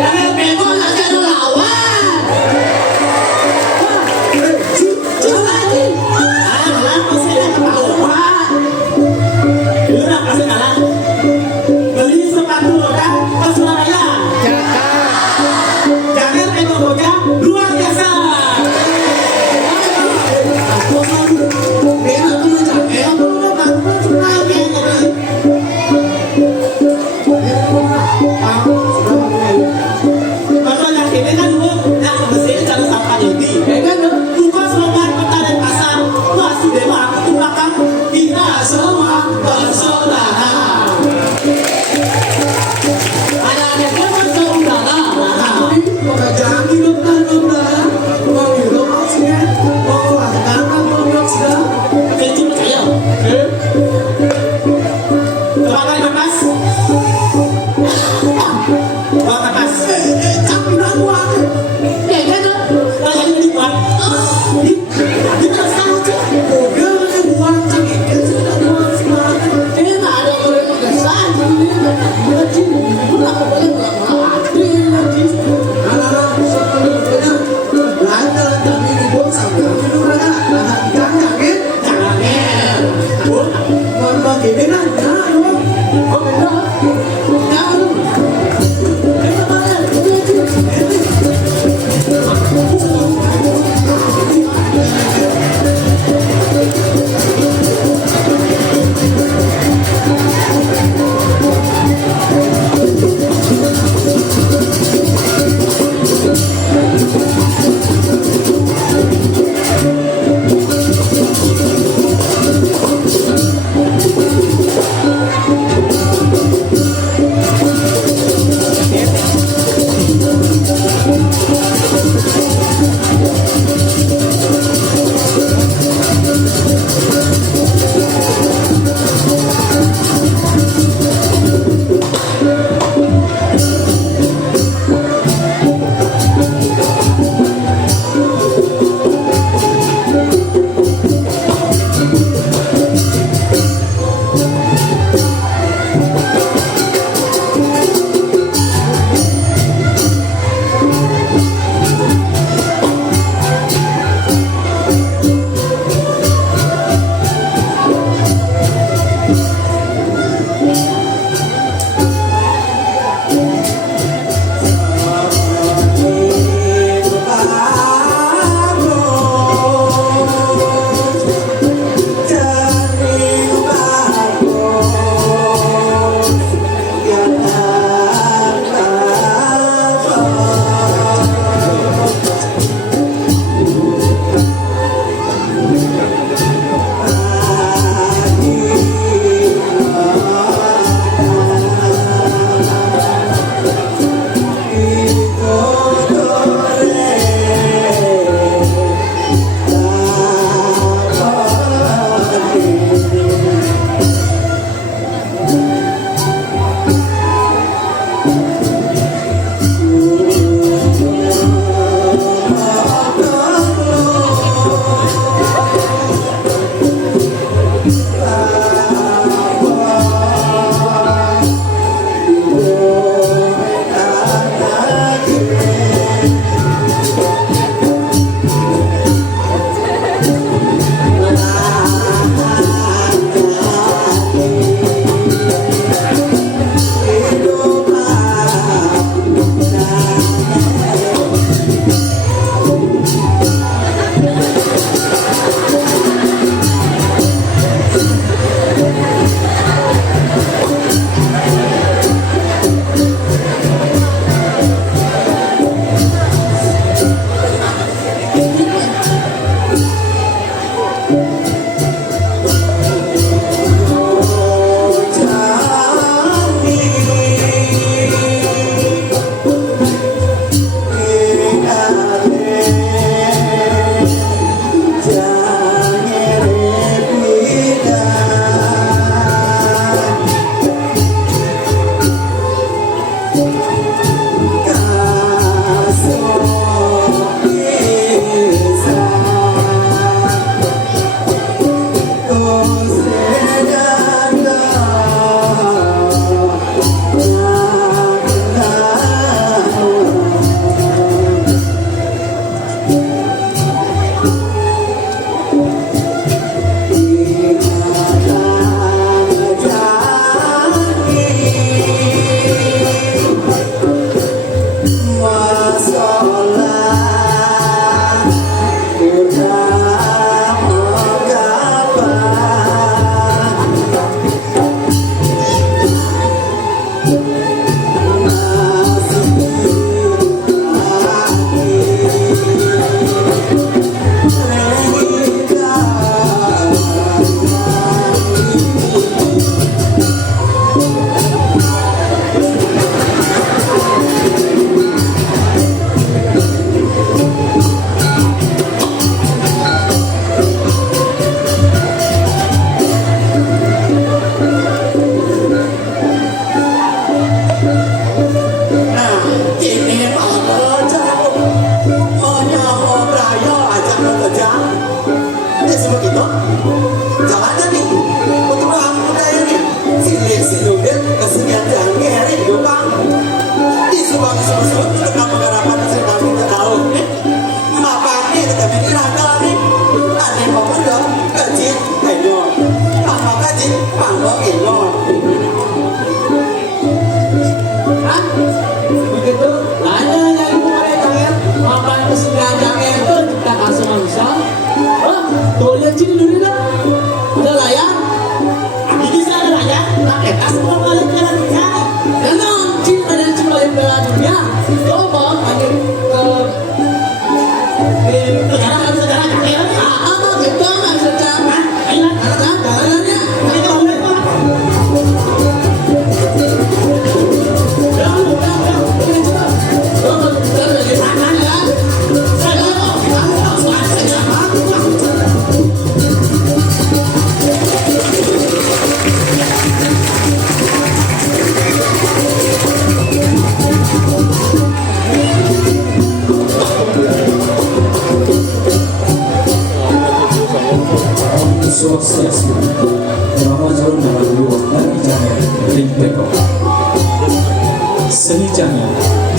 Jangan bego, nanti ada lawan.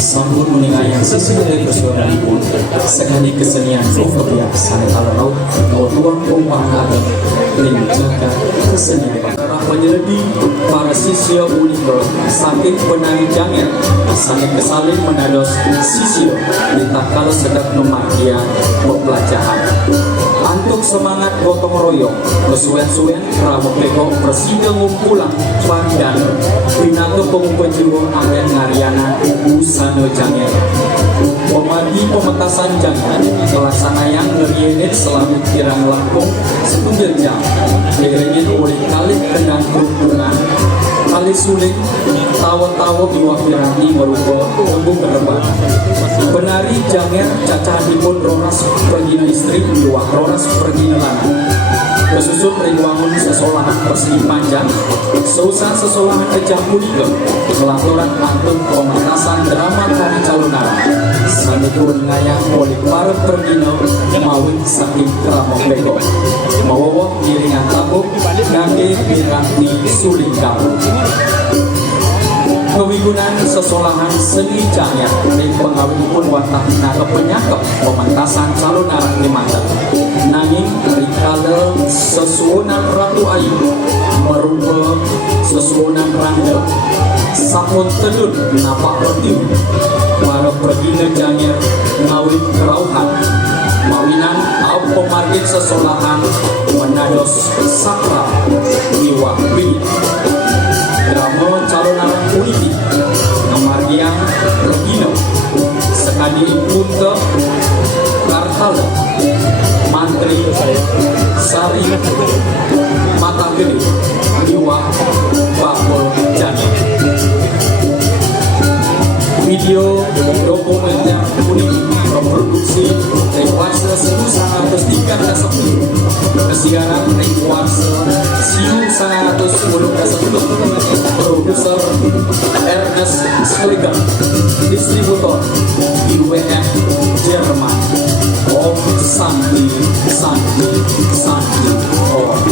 Sambut meningayang sesuai dari persoalan pun sekali kesenian kebiasaan ala laut kau tuang uang agam menjaga kesenian para penyeledi para siswa unikro saking penari jangir saking kesalin menados siswa minta kalau sedang memakia pembelajaran antuk semangat gotong royong kesuwen-suwen ramu peko presiden ngumpulang pandano pinato pengumpul jiwa aren ngariana usano jangir pemadi pemetasan jangir kelasana yang ngerienit selama kirang langkung setunggal jam diringin oleh kali kendang kerumpungan kali suling tawa-tawa diwakilani merupakan tembung berlebat penari jangir cacahipun ronas pergina istri dua ronas pergina lanang kesusun ringwangun sesolahan persegi panjang seusah sesolahan kejam mulia kelaturan antum pementasan drama kari calonara sanetun ngayang oleh para pergina mawin saking keramok bego mawawoh giringan tabuk ngangge piranti suling kamu kewigunan sesolahan seni jangir dan pengawin pun watahna kepenyakep pementasan calon arak limanda nanging rikala sesuunan ratu ayu merupa sesuunan rangga samun telun napak retim para pergina jangir ngawin kerauhan mawinan au pemargin sesolahan menados sakra wiwah bini drama calon anak politik kemargian regino sekali punta kartala mantri sari mata gede liwah bapel jani video dokumenter politik produksi rekuarse 1930 kesiaran rekuarse 1910 produser Ernest Schlegel distributor IWM Jerman Om Santi Om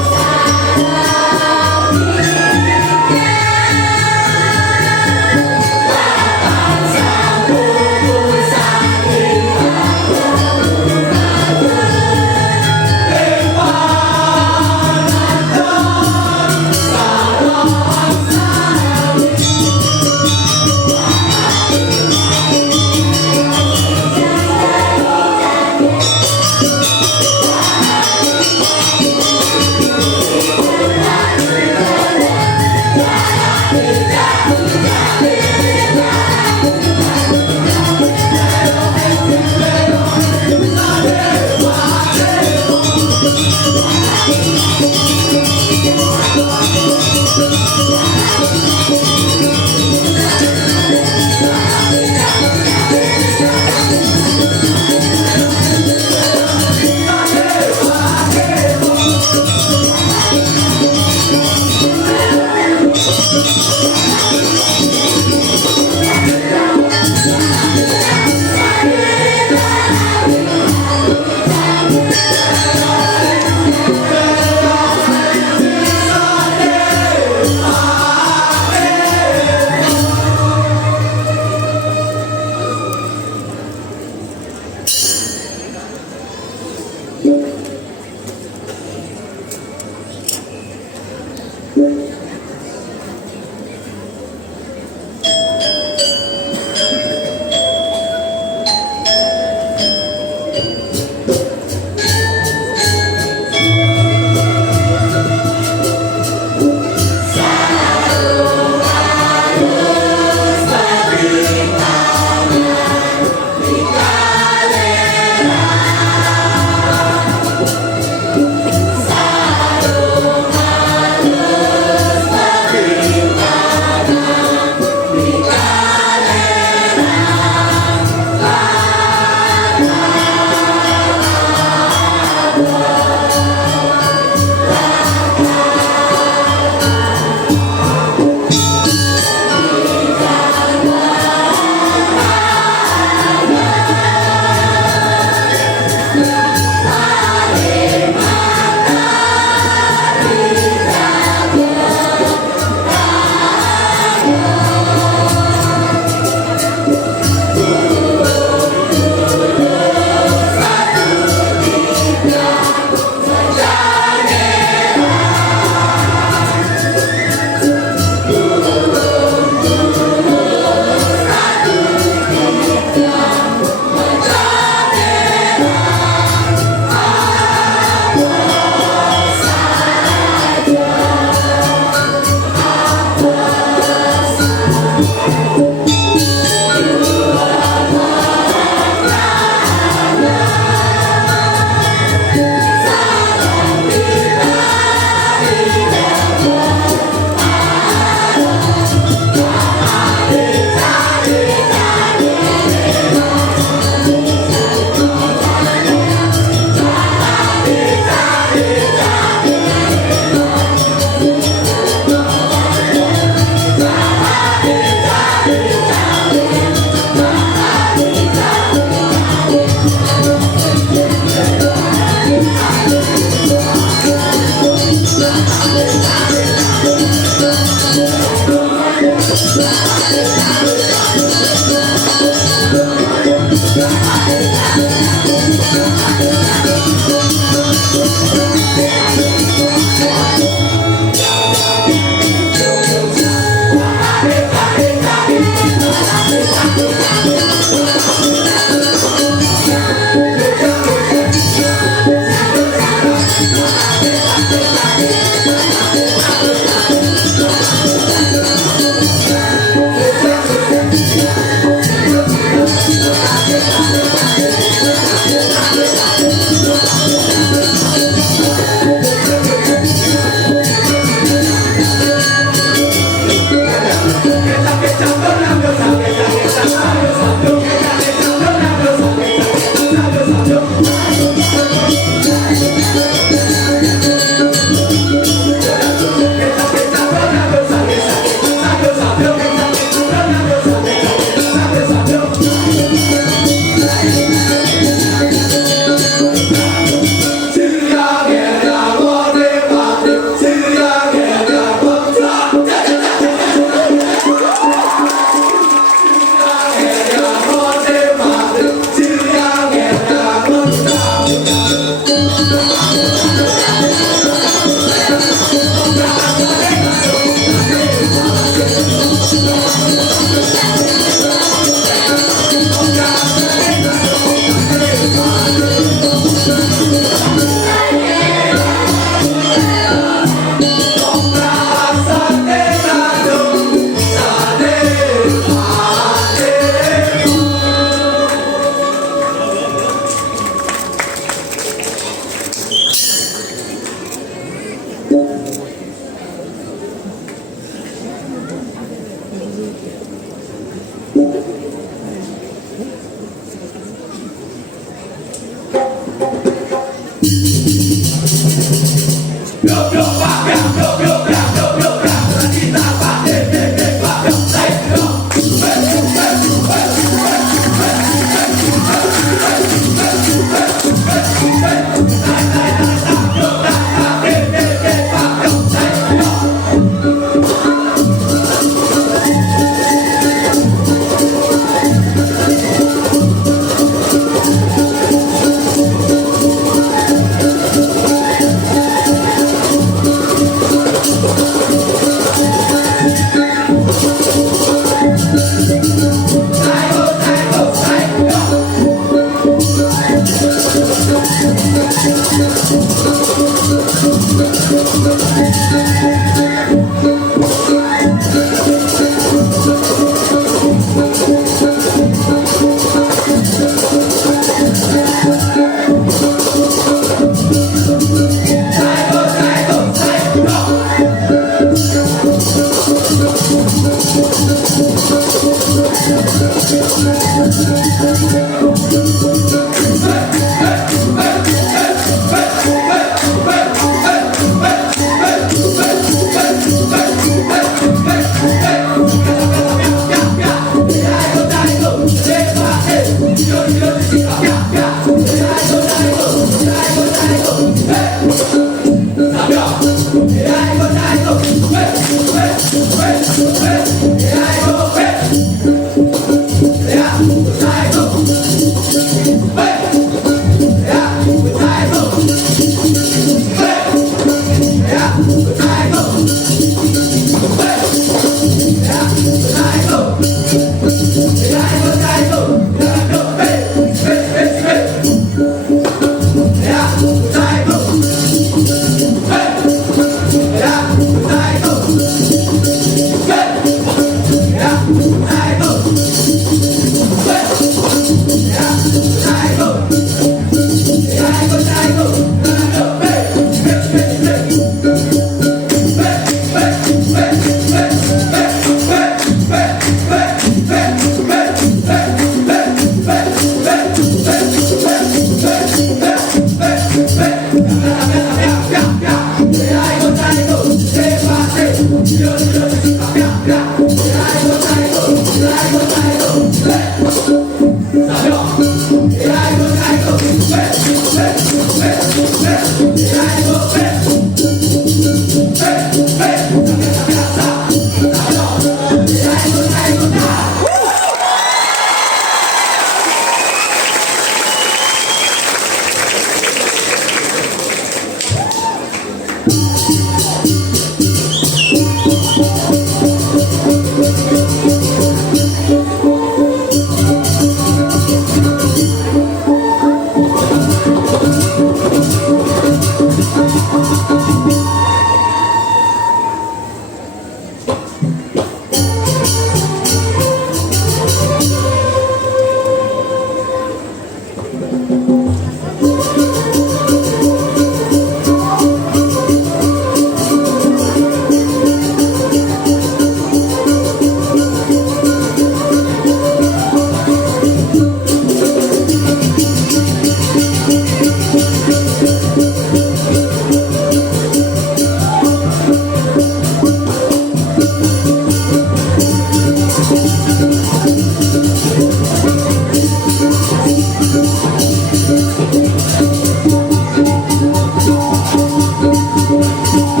Thank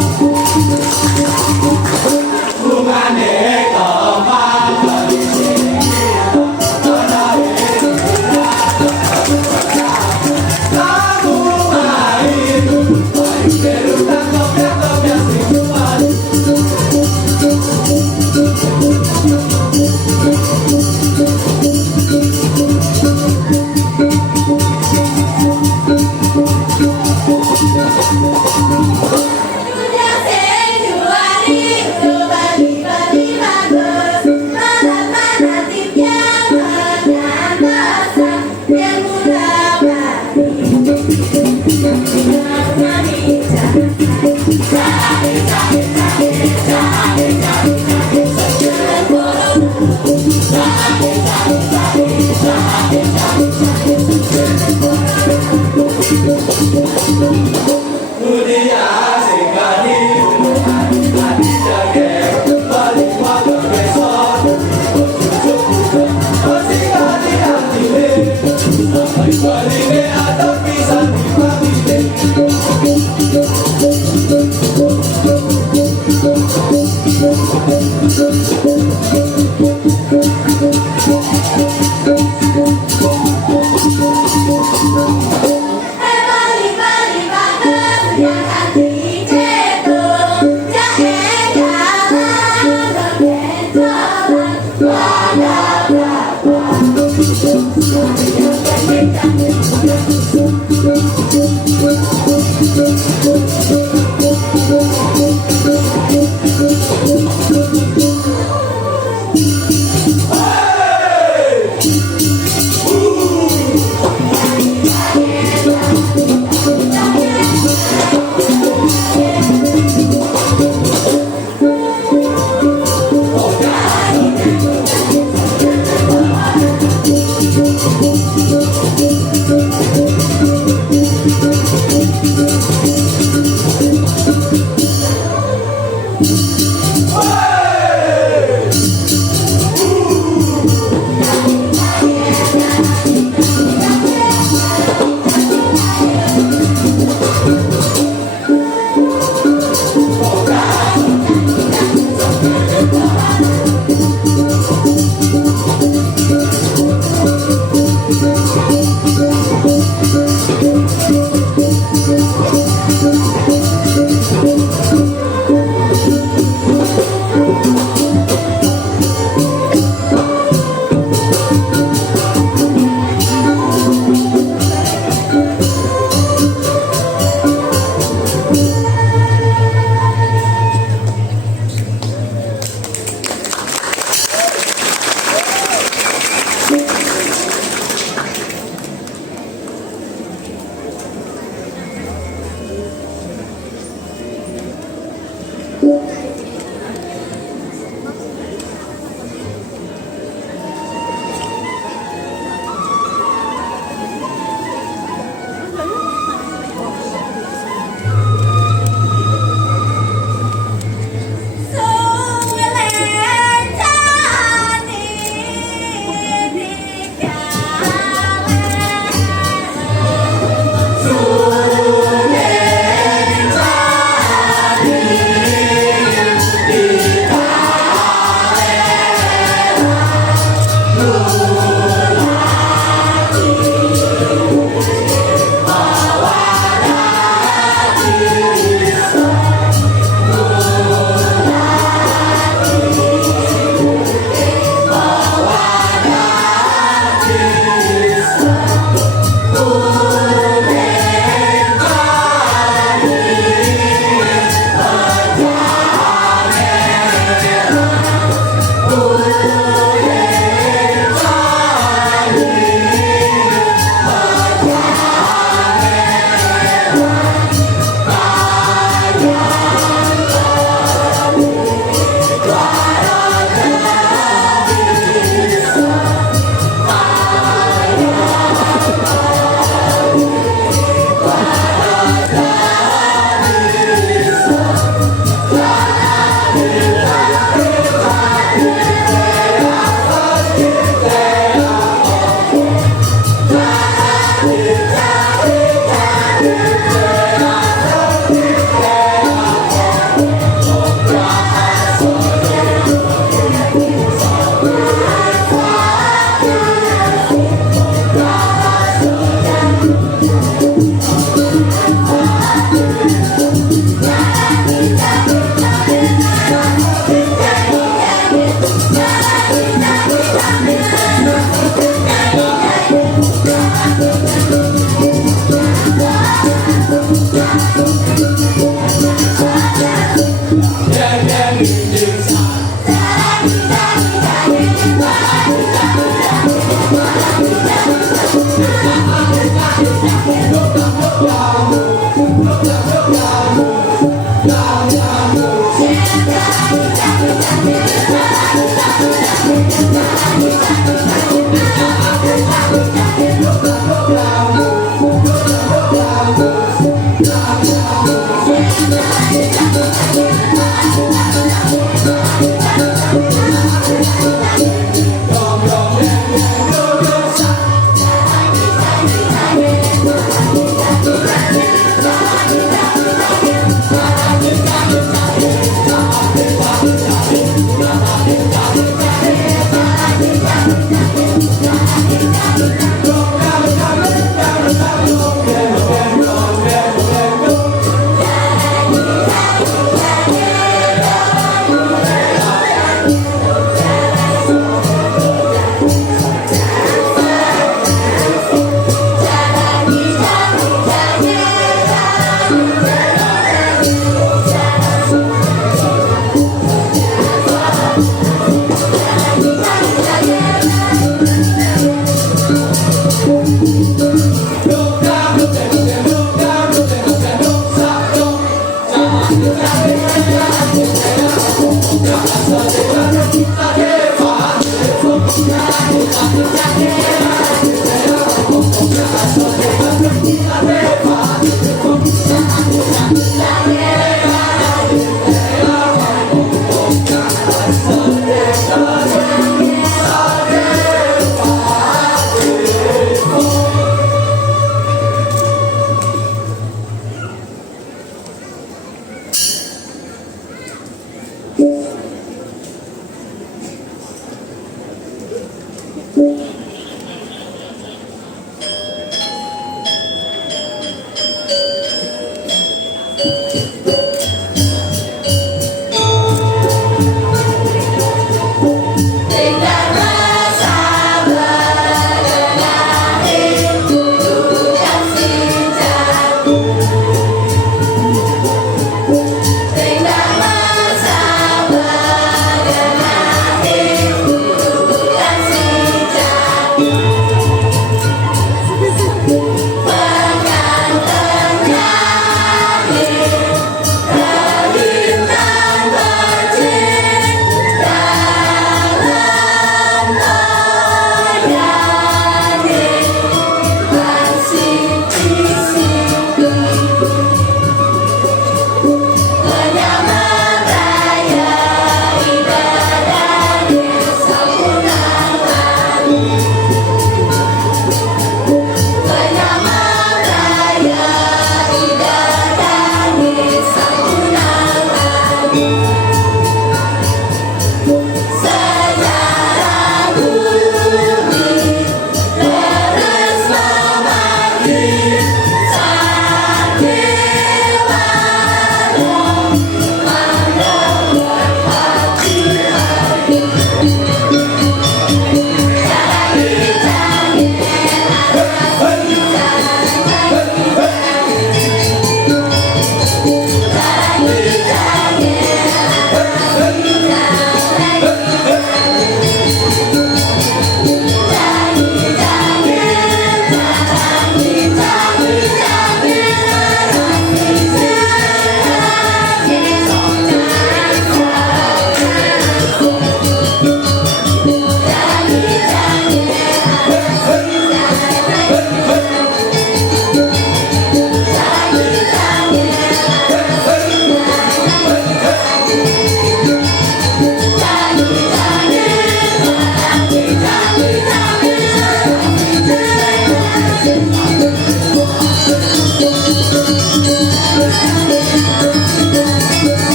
you.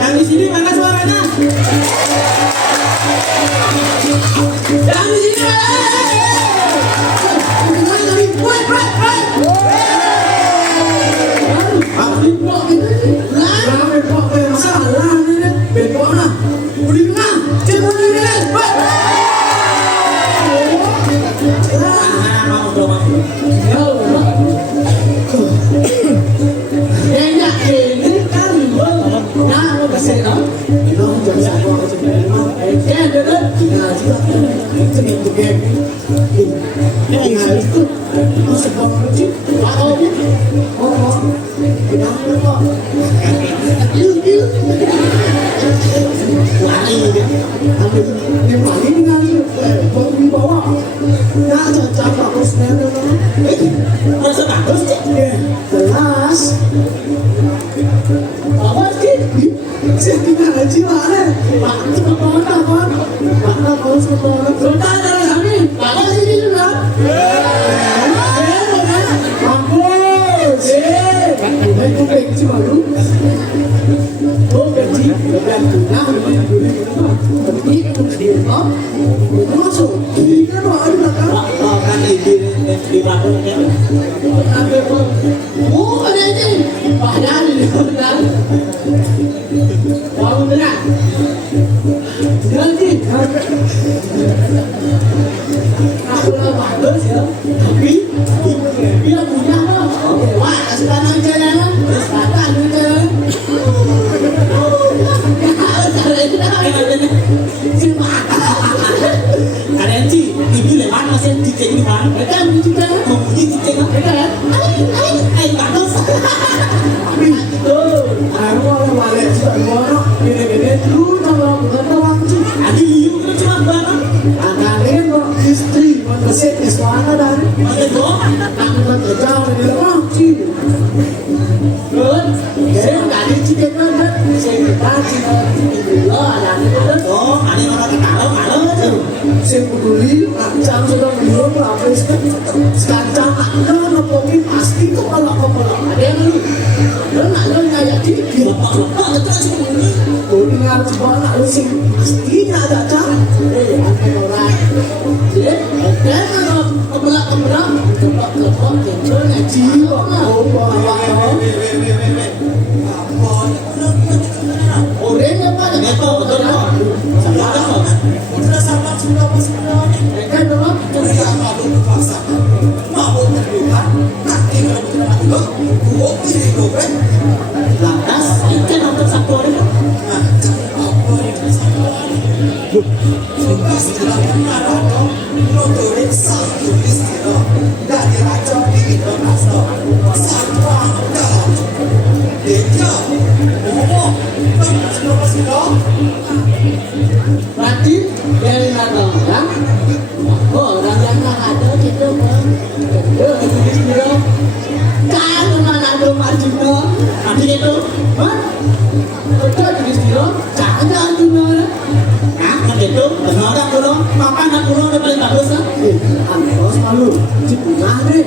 Yang di sini mana suaranya? Yang di sini Ada Arjuna. Nah, kan itu. Benar anak kuno. Papa anak kuno udah paling bagus kan? Anak selalu cipuna deh.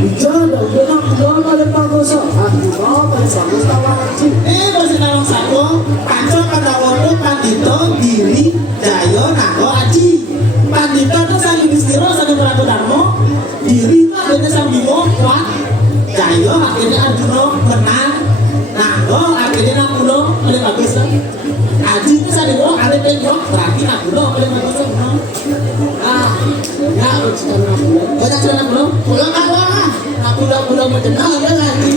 Bicara udah nak udah paling bagus. Aku paling bagus tawa kecil. Masih nawang sako. Panco pada waktu pandito diri Jayo Nago Aji. Pandito itu saling istiro saling beraku darmo. Diri itu akhirnya sang bimo kuat. Jayo akhirnya Arjuna menang. Nago akhirnya Nakulo paling bagus. Aji itu saling bawa ada penjok berarti Nakulo paling bagus. Ya udah Nakulo. Banyak sudah Nakulo. Pulang kalah. Nakulo menjenang ada lagi.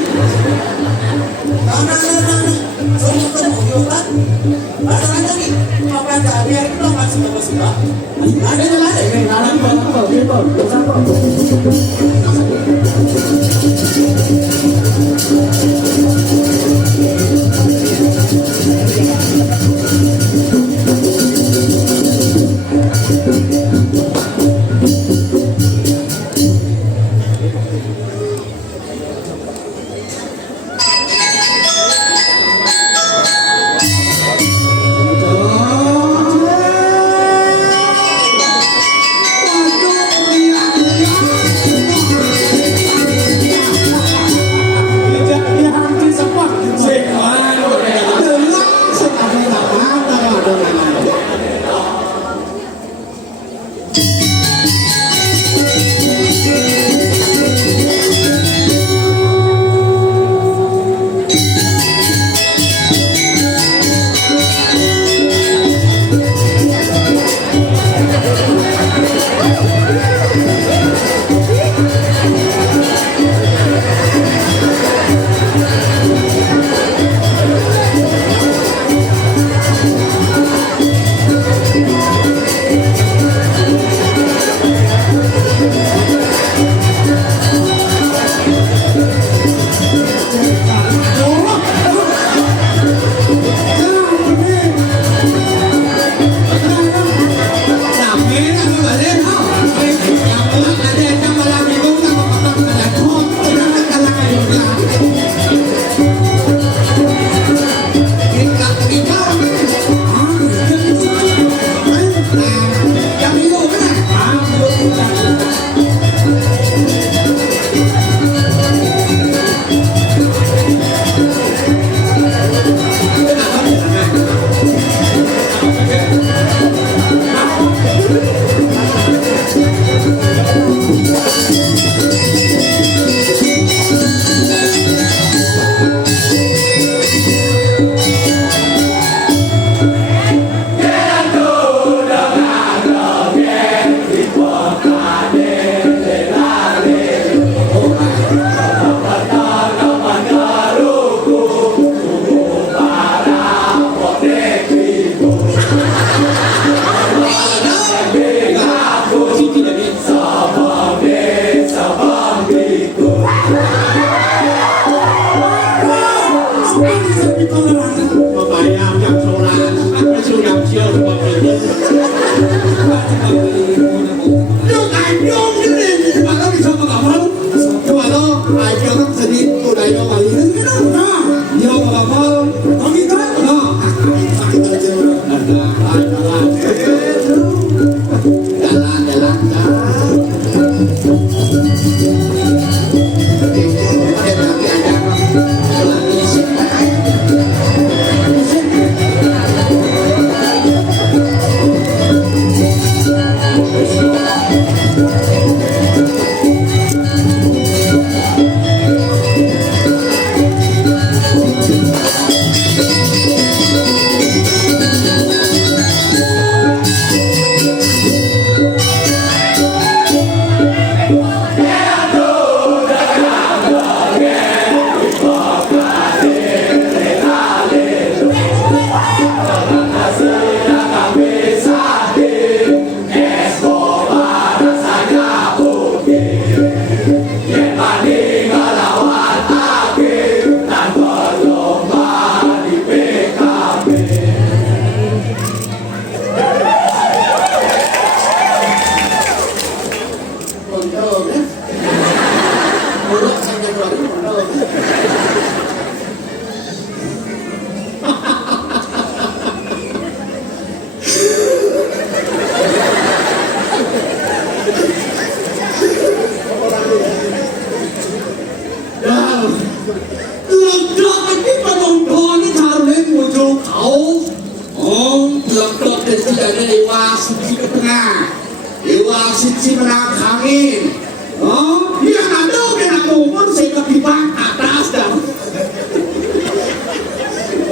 siji menang angin. Oh, iya ada kena umur saya kebibang atas dah.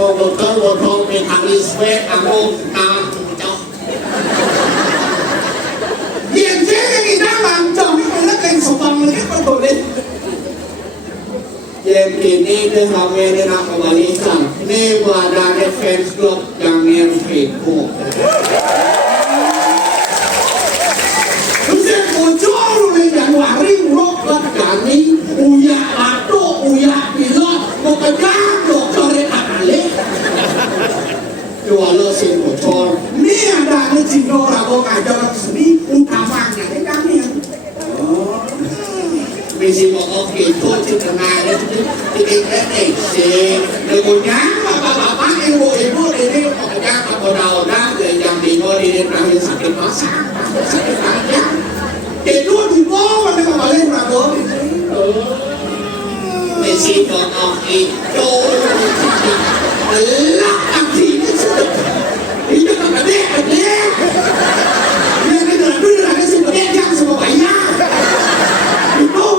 Oh, botol mekanis we aku cok. Yang saya kita mancong itu kan sopang lagi boleh. Yang ini dia hamilin aku balikan. Ini ada fans club yang Facebook. Bocor oleh Januari rokat kami uya ato uya pilot mau pegang dokter akale jual sin bocor ini ada nih cino rago ngajar seni utamanya ini kami misi mau gitu tengah itu ini sih kemudian bapak-bapak ibu-ibu ini pokoknya kapoda-oda yang bingung ini pernah sakit masak sakit aja itu di bawah dengan balik rago. Messi kono itu lah artinya sudah itu kan ada. Yang itu ada sebenarnya yang semua banyak. Itu.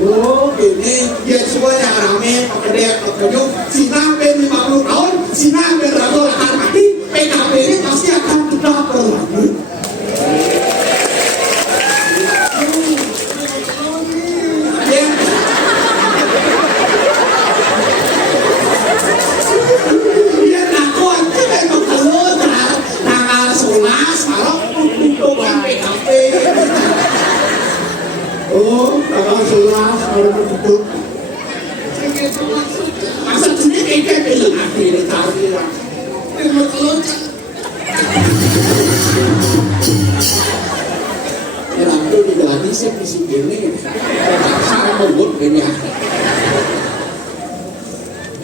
Oh ini dia semua yang ramai pakai pakai Cina ben 50 tahun, Cina ben rago akan mati, PKB ini pasti akan tetap berlanjut. Oh, kalau jelas harus begitu. Masa sini kayak bilang hati ini tadi lah. Terima kasih. Ya, aku tidak bisa di sini. Saya membuat ini.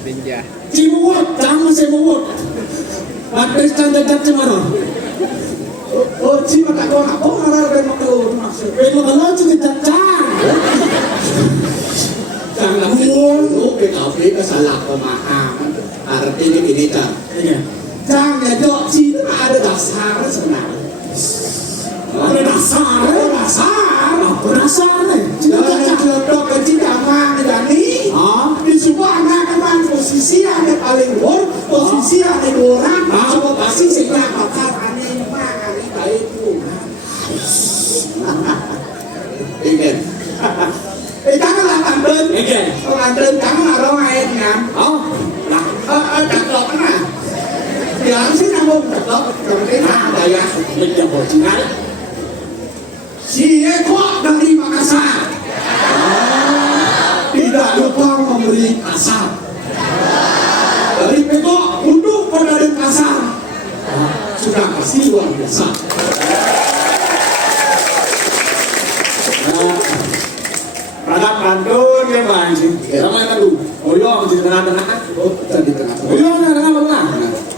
Benja. Cimut, jangan saya membuat. Patris cantik cemara. Oh, cima tak kau nak kau marah dengan kau maksud. Kalau kalau cuma cacang. Jangan mulu PKB kesalah pemahaman. Artinya gini kan. Jangan jok Cina ada dasar sebenarnya. Ada dasar, apa dasarnya? Jangan jodoh ke Cina mah ini. Di semua anak memang posisi ada paling luar, posisi ada orang. Coba pasti sehingga bakal aneh mah aneh baik tu. Ingin. Janganlah London. London janganlah orang lain kan. Đặt lọc đó nè. Giờ anh xin ăn đặt lọc. Rồi cái thằng này à. Mình nhập vào chừng ấy. Si Eko dari Makassar. Tidak lupa memberi kasar. Dari Eko untuk pada kasar. Sudah pasti luar biasa. Anak pantun kan bang sih. Sama yang tadi. Oyong di tengah-tengah. Oh, tadi tengah. Oyong di tengah-tengah.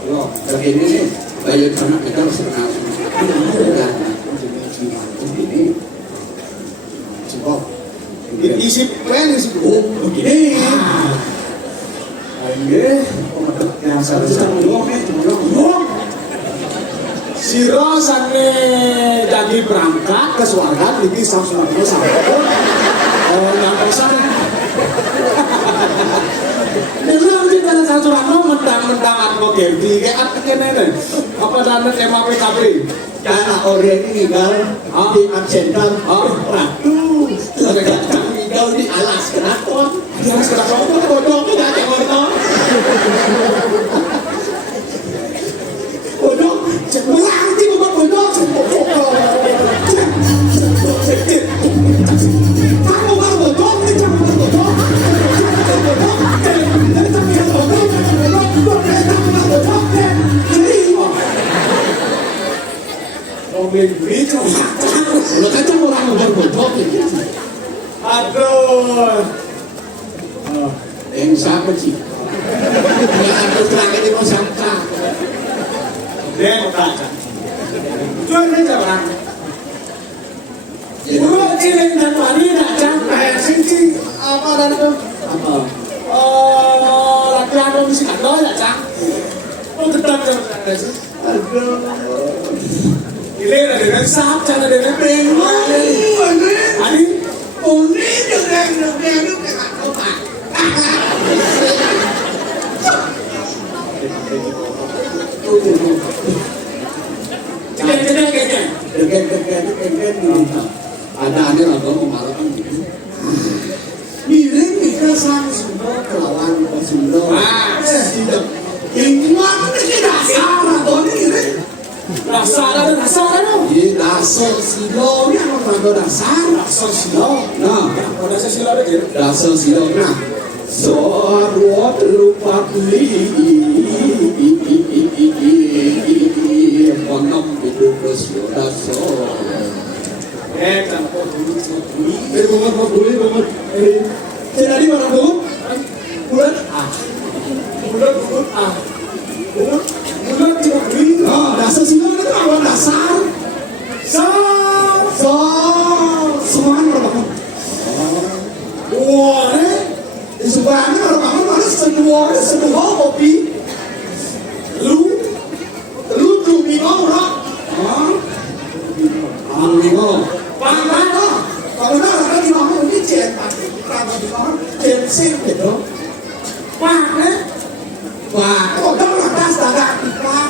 Oh, tapi ini nih, bayar anak kita harus kenal. Ini, coba. Isi plan isi. Oh, begini. Ayo, yang seharusnya ngomong. Si Rosane jadi berangkat ke Swarga, pergi sampai yang pesan. Dia kita satu orang mentang-mentang aku ganti kayak apa kene apa dana tema PKB. Karena orang ini tinggal di Amsterdam. Waduh, mereka tinggal di alas keraton. Di alas keraton Bodoh kita ada bodoh. Bodoh, berarti bukan bodoh. Kamu baru bodoh, kamu baru bodoh. Lo kan orang udah bodoh gitu. Aduh. Yang siapa sih? Yang aku selangit di Mosangka. Dia mau baca. Jual aja orang. Guru cilik dan wanita jangan sing apa dan itu Apa? laki-laki mesti kandol ya cang. Oh gedang ya sih. Aduh. Ini là để đánh sáp, chắc là để đánh bền quá. Anh đi. Ủa ní được đen nước cái mặt không phải. Ada ni lah kalau malam ni. Miring ni kan sang semua kelawan semua. Tidak. Ingwan ni tidak salah tu ni. Dasar ada. Ye dasar silo ni apa kalau dasar? Dasar silo. Nah, Kalau dasar silo ada dia. dasar silo nah. Sorot lupa beli. Konom itu bersuara dasar. Kan kau dulu. Bangun. Saya tadi mana bangun? Bulan? Bulat. Bulat cuma beli. Ah, dasar silo itu apa dasar? Sap. Semuanya orang bangun. Wah, Semuanya orang bangun mana semua kopi. Lu tu minum orang. Minum. Pantai đó. Còn nó là cái nó không biết chèn mà làm gì nó chèn xin để đó. Và đấy. Và còn đó là ta sẽ đạt được qua.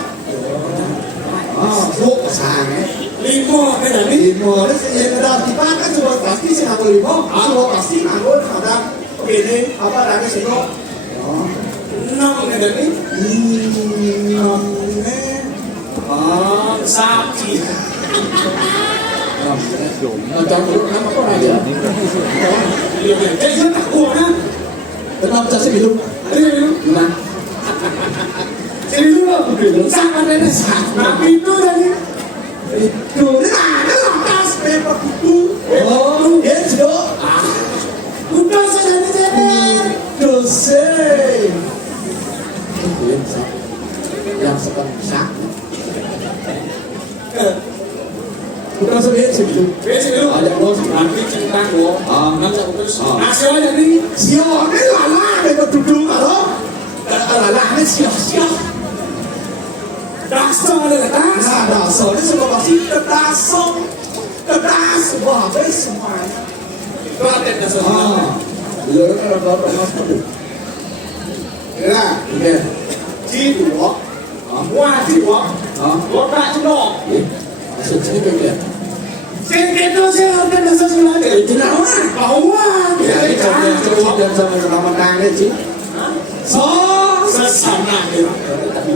Ruột sàng ấy. limo cái này đi. Limo nó sẽ ada di mana kan semua pasti sih aku limo. Semua pasti aku ada ini apa ada sih kok. Năm cái này đi. Sap chỉ. Macam tu nama kau aja. Rất là cuồng á. Tetap saya minum. Nah. Jadi dulu, sangat ada sangat. Tapi itu tadi. Itu ada lantas paper buku. Oh, yes do. Udah saya jadi. Dosen. Yang sepensak. Bukan sebelum. Biasa dulu. Ada bos. Nanti cerita gua. Nanti aku terus. Nasio jadi. Sio ni lala ni berduduk kalau. Lala ni sio. Dasar ada letak. Nah, dasar ni semua pasti kedas semua habis semua. Itu ada dasar. Dia kan orang ya, oke. Chi của. Qua chi của. Có đại trong đó. Sini kan. Saya itu saya ada dasar sila. Itu nama. Bawa. Ya, itu dan sama Ramadan ni sih. Sesama dia. Tapi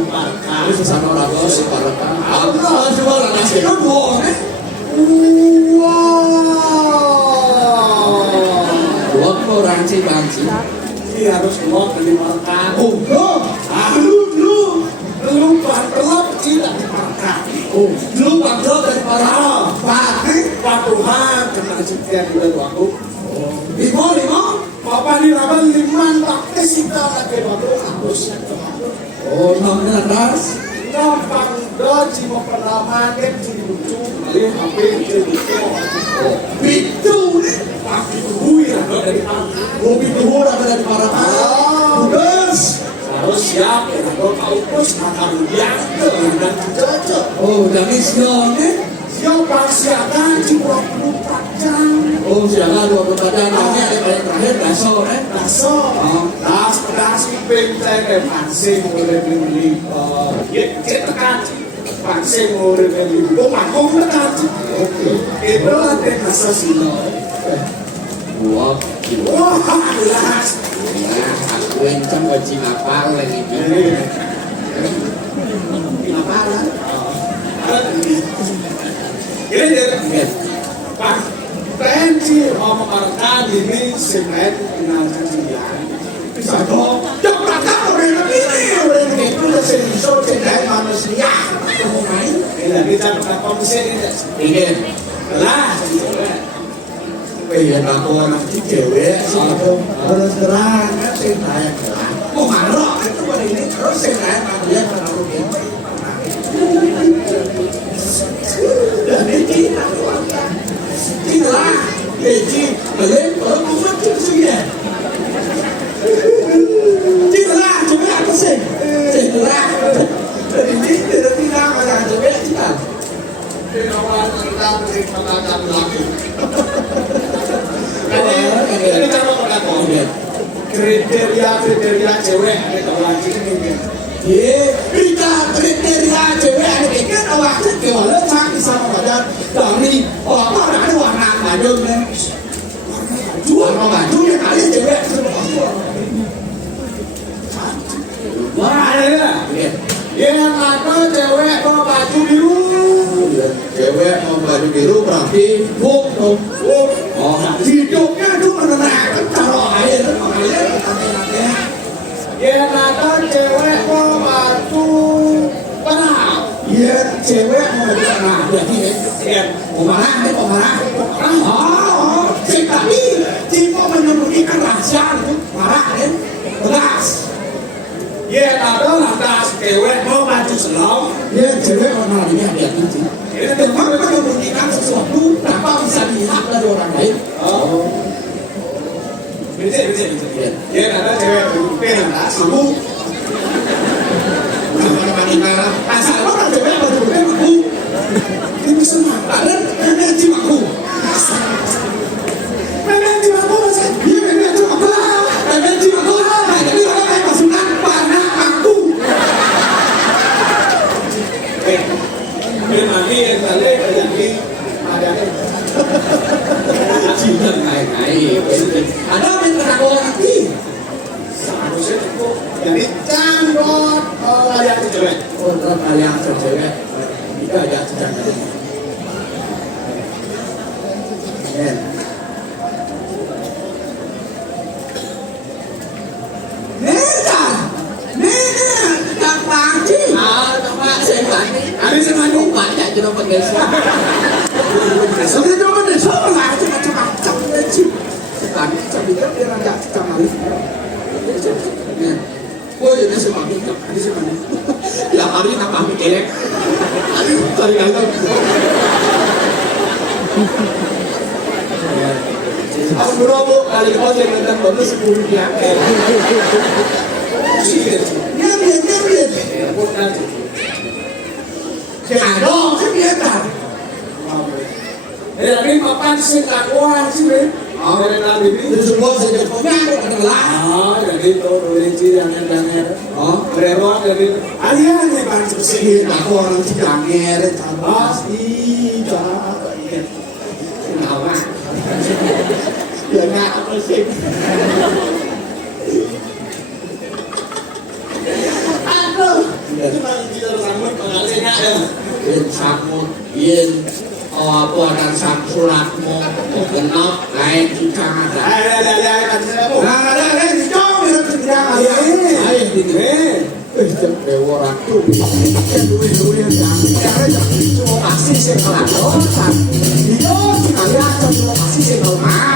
Ini sesama orang tua separakan. Allah cuma orang nasi kan boleh. Dua orang sih bangsi. Ini harus keluar dari makan. Oh, Lu pelap tidak dimakan. lu bangkrut dari para Patuhan kena sekian juga waktu. lima. Bapak di laban liman tak kesita lagi waktu harusnya. Oh, namanya atas. Gampang doji mau pertama kan jadi lucu. Lalu HP jadi Itu nih. tapi hui lah dari Mobil tuhur ada dari para Budes. harus siap ya kalau kau terus akan yang dan cocok. Oh, jadi siapa? Siapa siapa cuma 24 jam. Oh, siapa 24 jam? Ini ada yang terakhir dasar, Das pintai ke pansing mulai beli tekan pansing mulai beli mangkong tekan itu ada rasa sino. Wah, Jelas. aku encam baju ngapal lagi ini. Ngapal lah. Ini dia Pak Pensi memerankan ini semen kenalkan dia. Bisa dong. Jom rakam orang ini itu dah sensor cendai manusia. Mau main? Ini kita pernah komisi ini. Ini. Lah, Iya, aku anak cewek, harus terang, kan cendai. Mau marah itu pada ini terus cendai manusia karena rugi. Dan ini inilah Beji, balik kalau bukan cucinya. Inilah coba apa sih? Inilah. Dari ini dari tidak ada coba kita. cewek ada kawan sini. Berita kriteria cewek ada bikin awak cewek lo cantik sama badan dari orang ada warna baju nih jual baju yang kalian cewek Wah ada lah. Yang ada cewek bawa baju biru. cewek mau baju biru berarti buk oh hidupnya itu menerangkan taruh air Yang ada cewek bawa baju warna. ya cewek mau baju warna berarti Yang pemarah oh si tapi si mau menyembunyikan rahasia itu marah kan beras Yang ada lantas cewek bawa baju selong. ya cewek warna ini hati-hati sih Ini memang menyembunyikan sesuatu tanpa bisa dilihat dari orang lain Oh. Bisa. Yang ada cewek putih lantas kamu asal orang cewek baju putih aku ini semua kalian memang jiwaku memang jiwaku iya memang jiwaku memang jiwaku jadi orang yang masukan panah aku Ini mandi yang tadi terjadi ada cinta naik ada yang kena orang lagi seharusnya cukup jadi canggot lihat cewek. orang kalian cewek tidak ada cinta Ada semani. banyak juga pengesan sudah coba deh coba lah macam-macam kan dia raja kamari jadi semakin ada semakin ya hari nak ambil kelek cari kata Aku berapa kali kau tentang bonus 10 dia. nyambil ada dia tak Tapi papan sih kakuan sih, dari nabi ini. itu semua saja punya adalah Jadi itu religi yang danger. Berewan dari alian yang paling bersih aku orang Cidanger pasti kenapa ya nggak apa sih aduh cuma kita sambut pengalihnya ya. yen samut yen apa dan sang suratmu genap lain kita ada ada dicong ya tidak ayo jam dewa ratu dulu jangan cuma kasih sekolah dosan itu sekali aja cuma kasih sekolah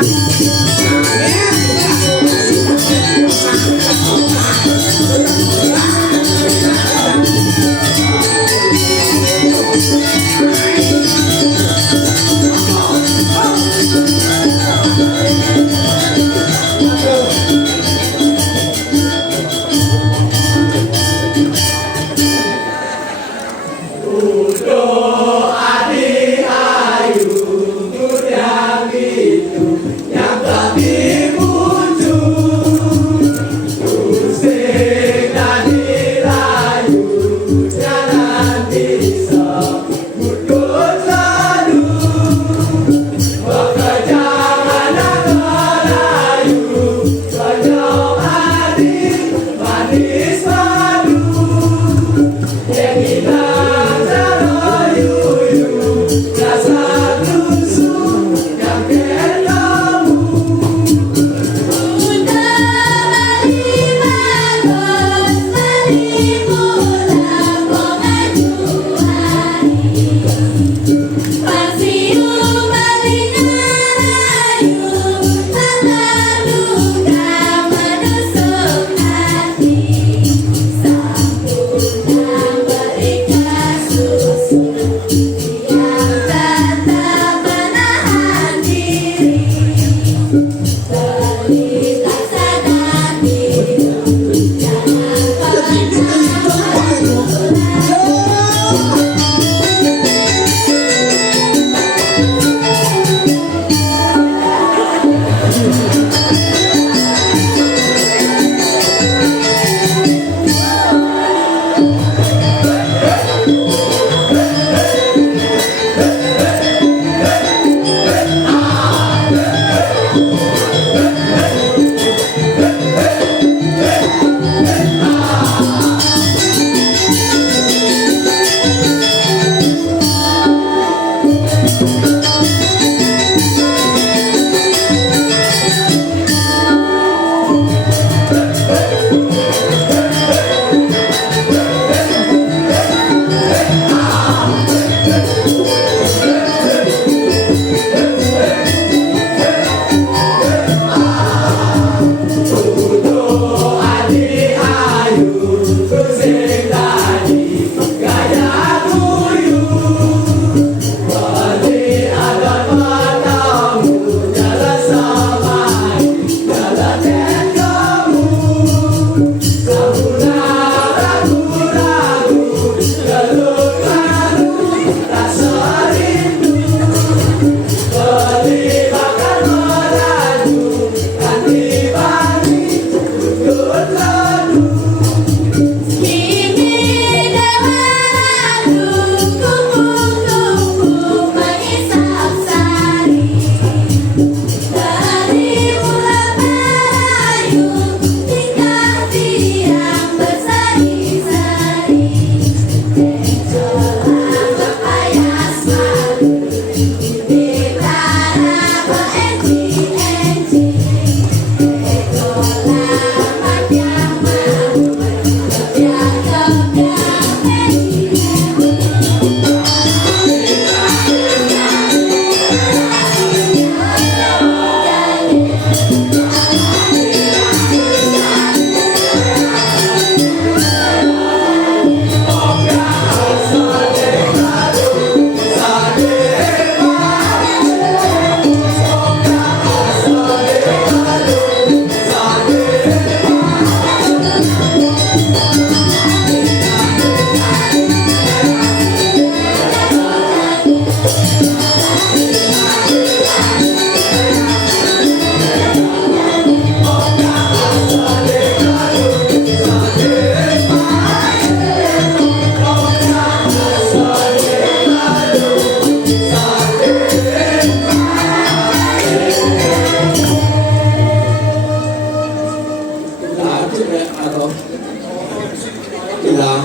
hilang.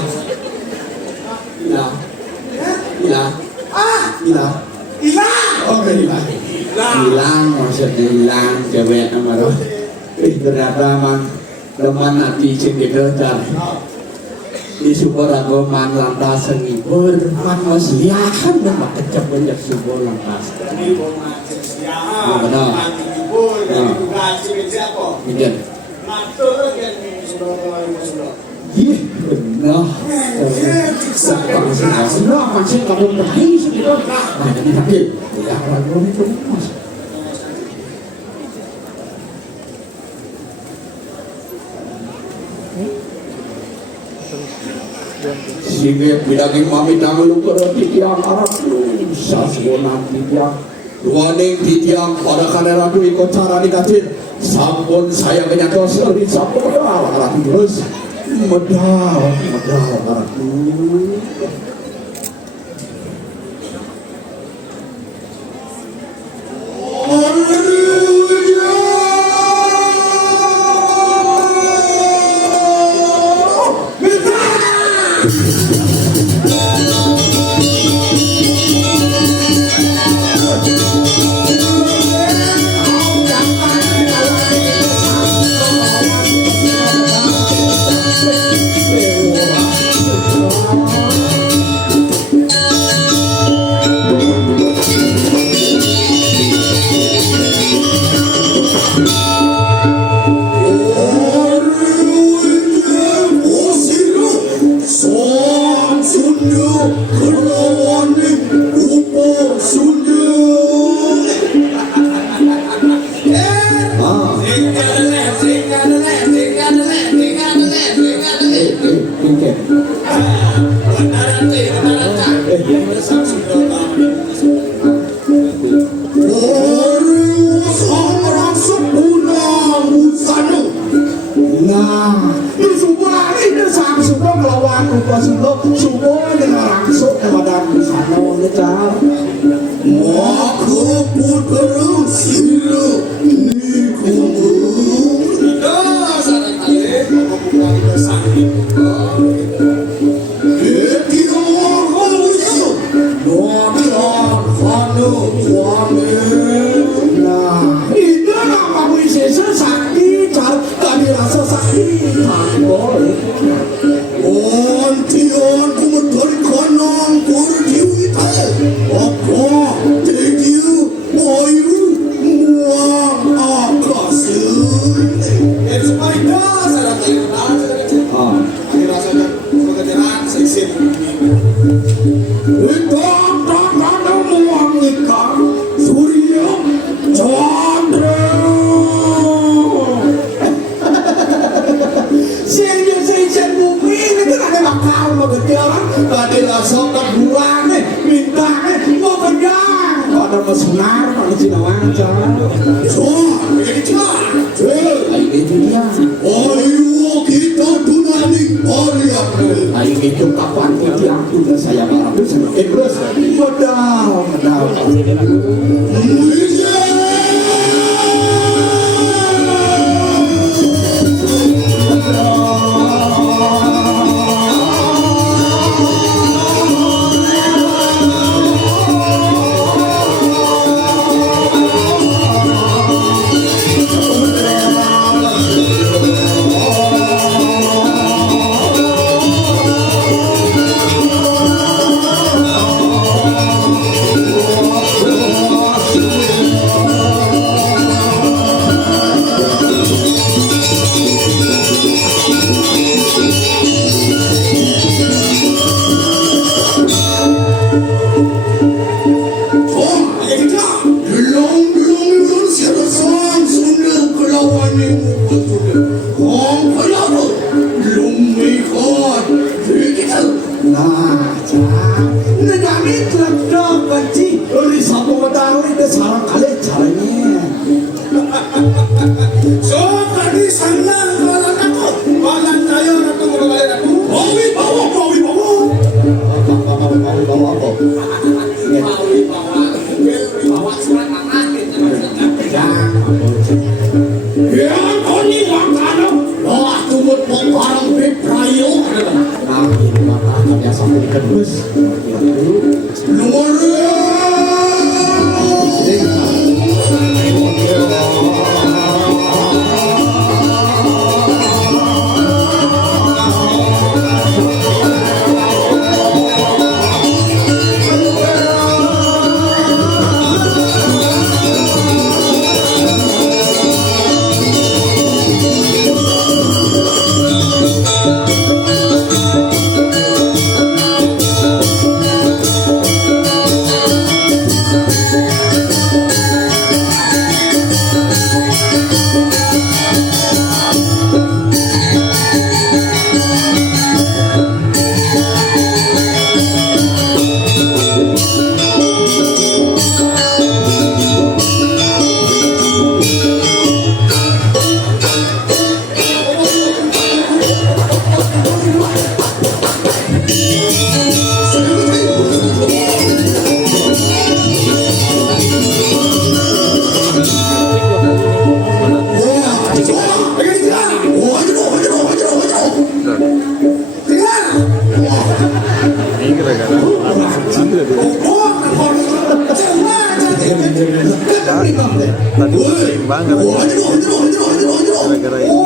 Oke hilang maksudnya hilang cewek sama roh. Ternyata mang teman hati cendera dah. Di subur aku man lantas ngibur man masliahan dan mak kecap banyak subur lantas. Benar. Mungkin. Iya, benar. Sekarang sudah masih kamu berani sudah. Mana ni tapi ya orang itu mas. Sehingga bilangin mami tangan lu ke tiang Arab lu saswonan tiang ruaning tiang pada kamera tu ikut cara dikatin sampun saya kenyatos di sampun arah terus medal arah yang sampai kedus Tadi sering banget gara-gara ini.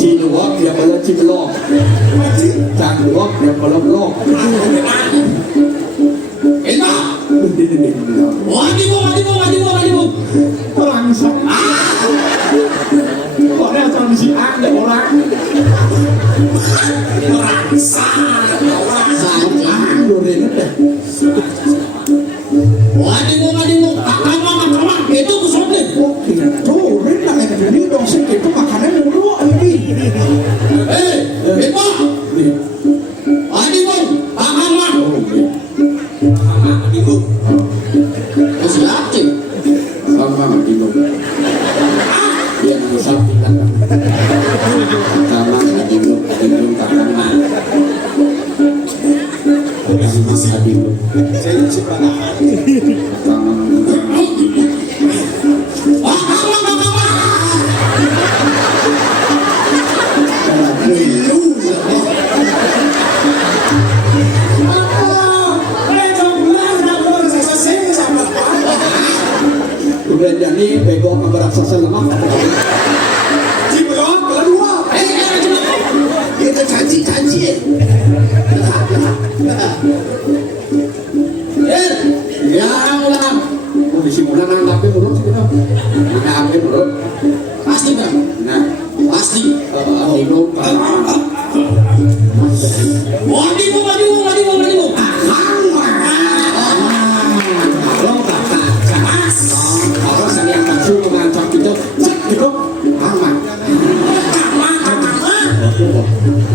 Ciluak dia kalau Cilok, Cangluak dia kalau Blok. Enak. Wadibu. Orang sana. Orang transisi ada orang. Orang sana. Wadibu. Kawan. Itu kesulitan. Itu rena ini dong sih itu makanan dulu ini. Bima. Wadibu. Pahaman. Wadibu. Masih aktif. Sama Wadibu. Dia mengusahakan. Sama Wadibu. Wadibu karena. Sama Wadibu. Saya sebenarnya. Udah jadi bego sama raksasa lemah. Cipuyon kedua. Itu caci. Ya ulang. Oh di sini ulang tapi menurut sih kita. Nah, menurut Pasti kan? nah Pasti. Ibu Wadibu. kalau saya akan suruh mengancam itu, itu aman.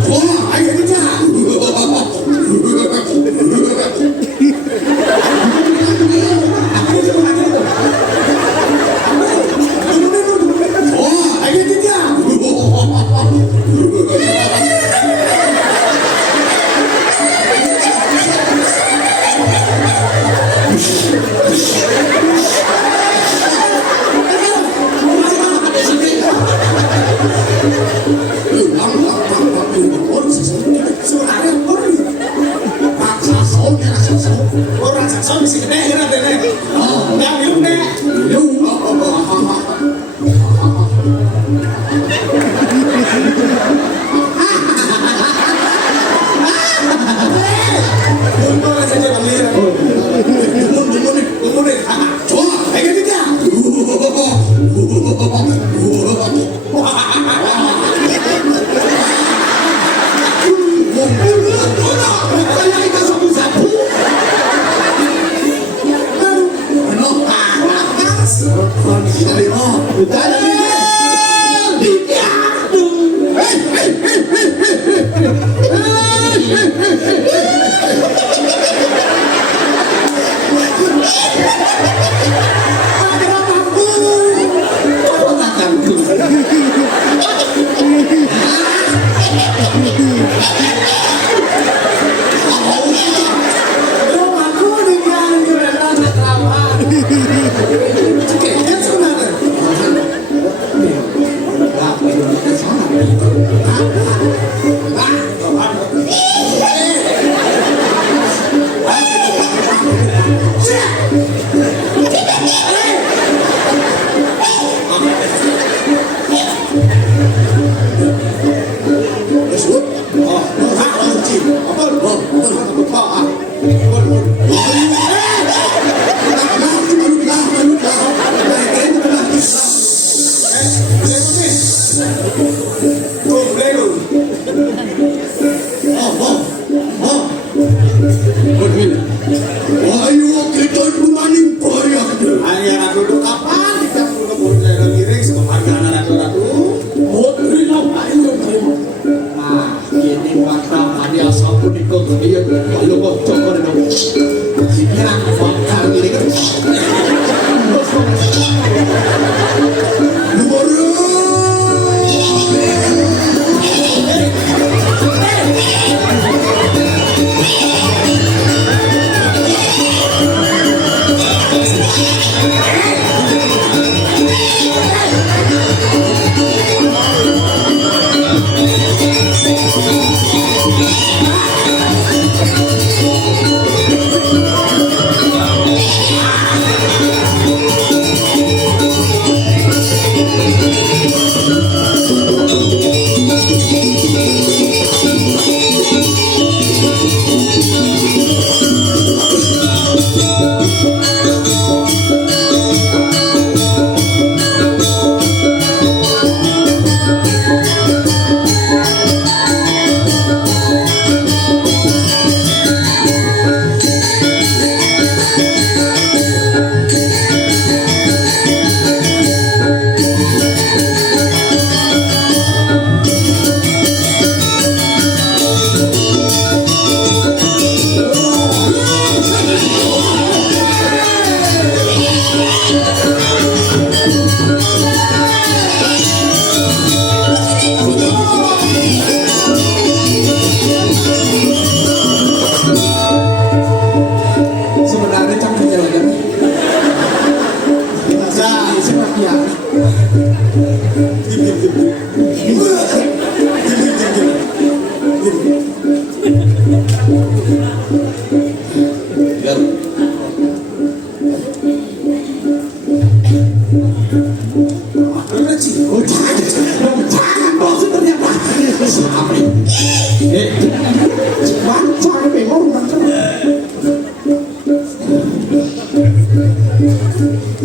Wah, ayo kita. Orang sakson bisa gede kan ada nih. Yang minum deh. Boleh saja beli. Tunggu nih. Coba, ayo kita. Ayo kita bermain payah. Ayo ratu itu kapan kita perlu kemudian giring sama panggilan ratu-ratu. Nah, kini waktu hadiah sabun ikut dia lalu kau coba dong. Kira bakal gini kan? Nomor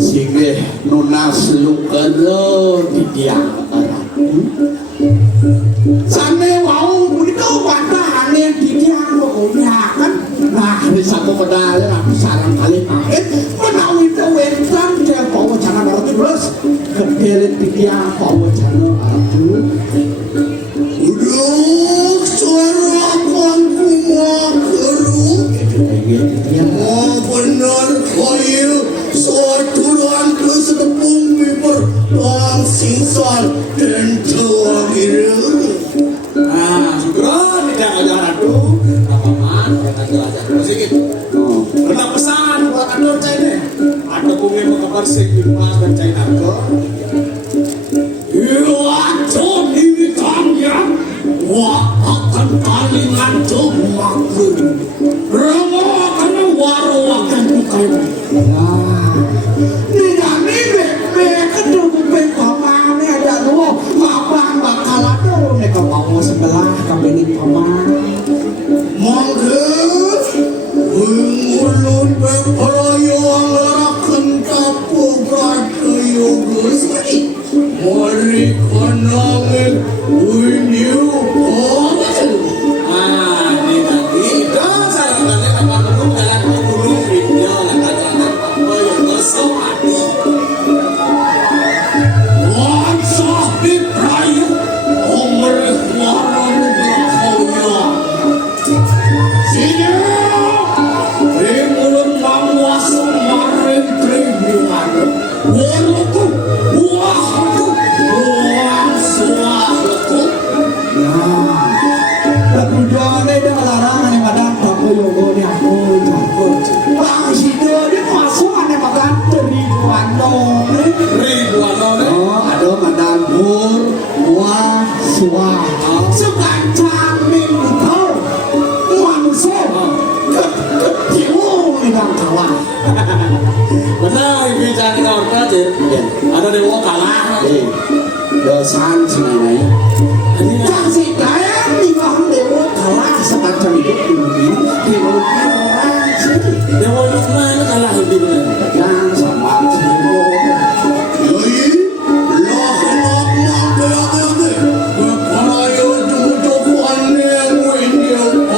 Sige, nunas lukero didiang sampe wau punika watane didiang kok kan. Nah, di satu pedale aku sarang kali pamit menawi wetan dia bawa jangan arep terus kedelet didiang bawa jangan arep. Uduk suara pangku makeru oh benar koyo soturan ke setepung wiper bang singsan dan tuangiru. Nah, segera tidak ada ratu apa-apaan aja sedikit. Ada pesan buat kantor China. Ada kumi mau kabar sih di Mas dan China ke. Tuh ini tanya, wah akan talingan tuh maklum. Ramo akan waru akan bukan. Nah, ini kedua pemane ada dua mabang bakal ada mereka mau sebelah kami paman. Monggo ulun berporoyong larakan kapur berkayu gusti. Mari konangan uniu oh. Ah, ini tadi itu sarangannya apa dulu jalan dulu video langkah-langkah apa yang tersohati. Wansah biprayu umrih waran berkoya. Sini, rimulun mawas maring tribuan. Waluku, wahaku, suahaku. Kedua dah larangan yang ada aku yogo ni aku takut. Bang sido dia masuk ane makan ribuan dong. Oh, ada makan bur, buah, suah. Sepanjang minggu kau manusia ketimu dengan kawan. Benar, bicara kau tadi. Ada dewa kalah. Dosan senai. Kasih kaya tinggal dewa kalah sepanjang hidup mungkin dewa orang sedih. Dewa yang mana kalah hidupnya? Yang sama dewa. Yoi, loh kenapa kaya-kaya berkaya tujuan yang winil.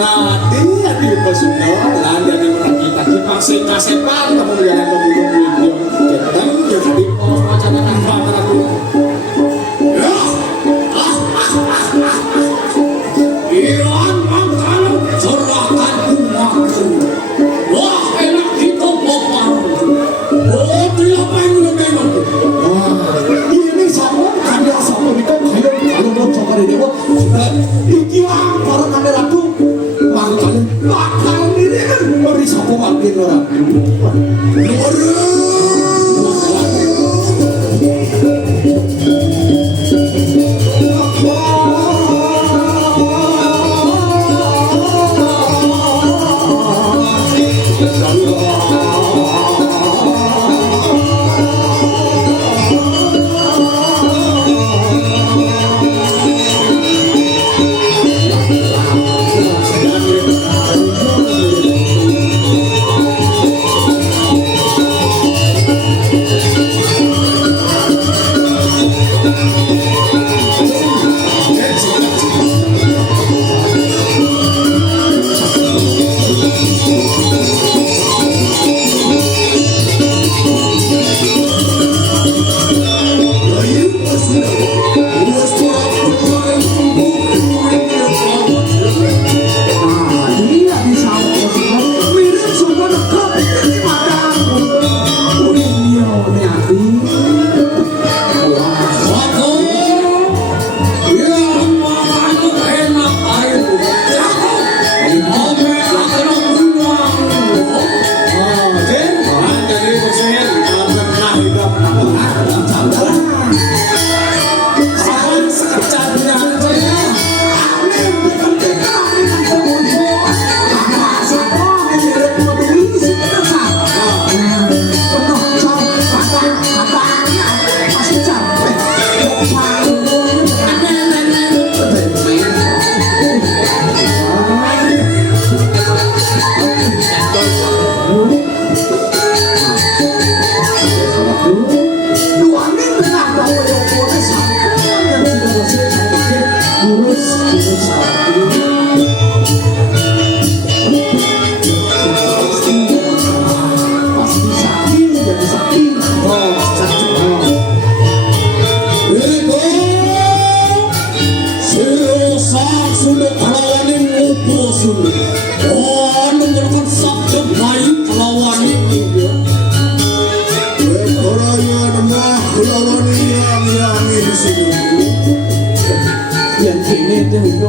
Nah, dia di Pesunda, landa di kita Jepang sepa kamu lihat kemudian video. Kita jadi macam apa aku. Iran makan serahkan umatku. Wah enak itu bapak. Oh dia pengen. Ini sama kandang sama itu kalau mau coba di dewa sudah dikiang para kamera tuh bakal ini kan beri sapu makin orang.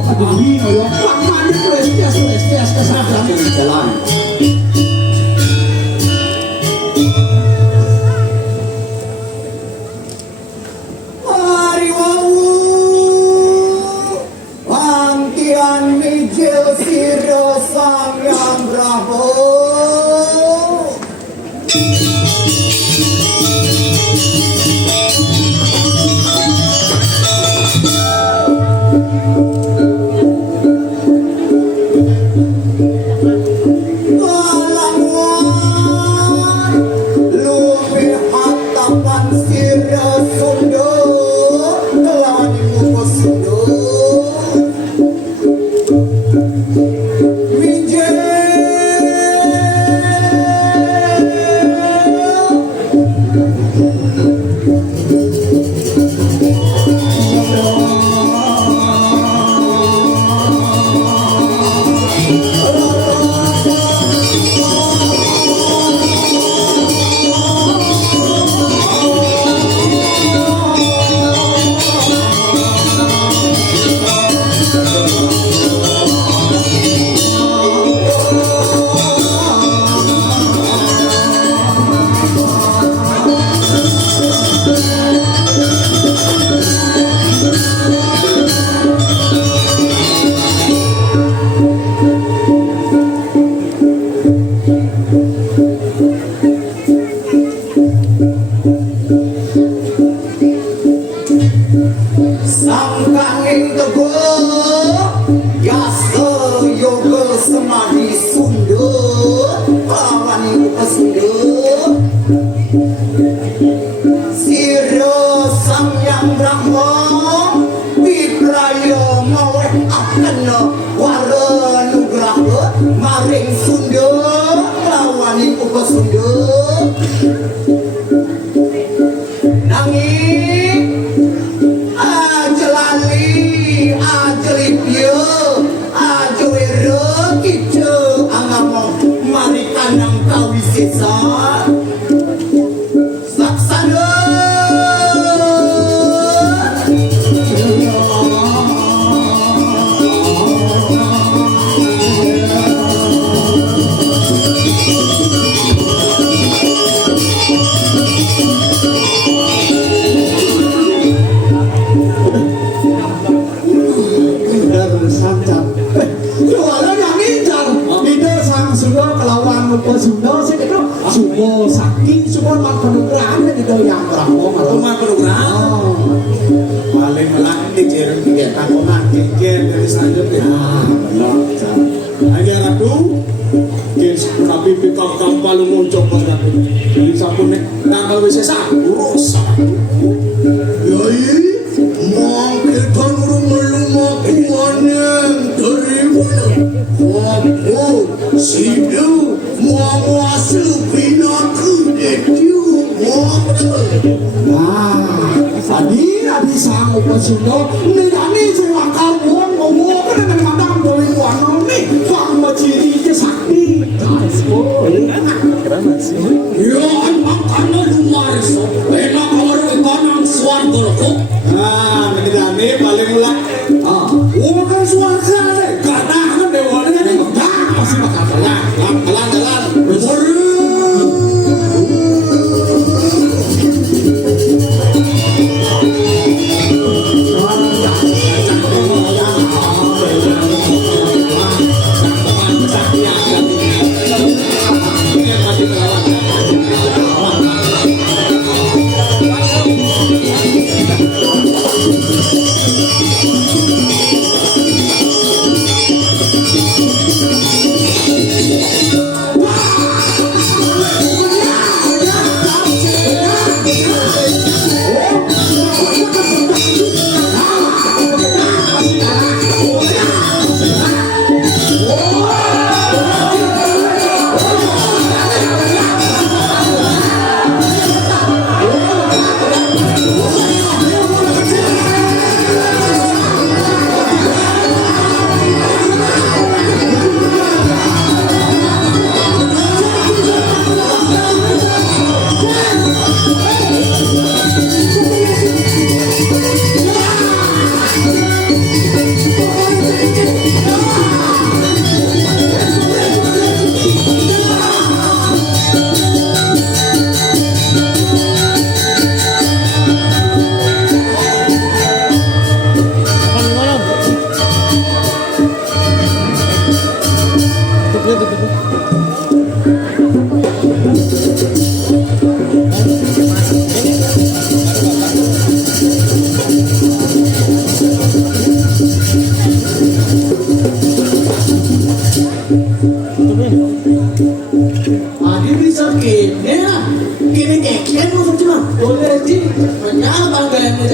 Aduh, yo, paman prestias kesadang Jalan. Mari wawu Wangkian mijil siro sang yang bravo Maring Sunda lawani uga Sunda nanging ajelali ajelipyo ajewere kice angamo mari kanang kawisesa saksana Sunda sing itu sumo sakti sumo panugrahan itu yang brahmo rumah panugrahan paling melati jereng tiga takonan jejer dari selanjutnya aja ratu kes nabi pikam kampal muncul banget jadi sampun tanggal wisesa urus yoi mau kita urung melumah kuannya dari mana wapun sidu mua supina kudetiu nah adi sangu pasundo nidani sewa kamu ngomong dengan madam dari warna nih fang maciri ke sakti yo emang karena lumar so enak kalau ikanang swarga kok nah nidani paling mulai udah swarga karena kan dewannya yang masih bakal jalan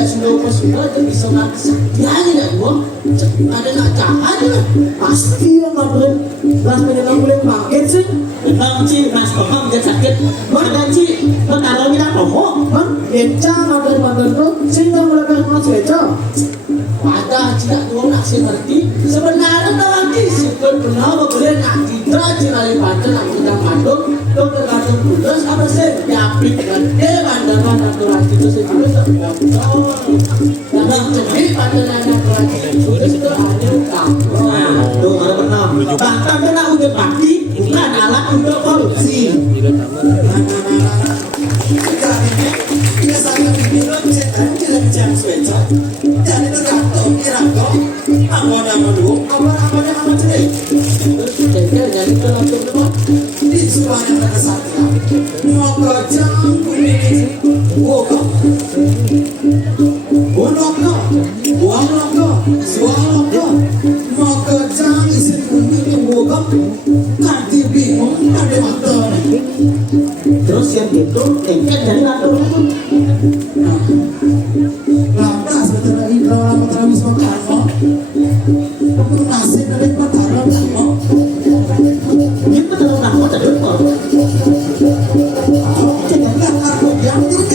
ya sudah itu bisa nggak saktianya ya gua ada nak jahat lah pasti yang ngapain ras menyenang boleh paket sih memang sih ras paham dia sakit mana sih taruh minyak romo kan beca ngapain ngapain tuh sih nggak boleh pakai mas beca ada tidak tuh nak sih ngerti sebenarnya nanti sih pernah boleh nak tidak cari bantuan nak kita mandor dokter kandung tulus apa sih diapit kan bandaran aturan itu sebelum yang jadi bandaran aturan itu itu ada tuh ada benar bahkan kena udah pasti bukan alat untuk korupsi biasanya bikin setan jalan jam swasta jadi itu kantor dirangkau amoda madu amoda jadi jadi kalau teman di semuanya ada satu mau kerja kuning woga woga woga mau kerja isi kuning woga kaki bingung ada motor terus yang itu engkel dari kantor itu lama sebetulnya ini lama terus makan kamu masih dari mataran lama itu kalau nak tadi apa jangan aku yang ini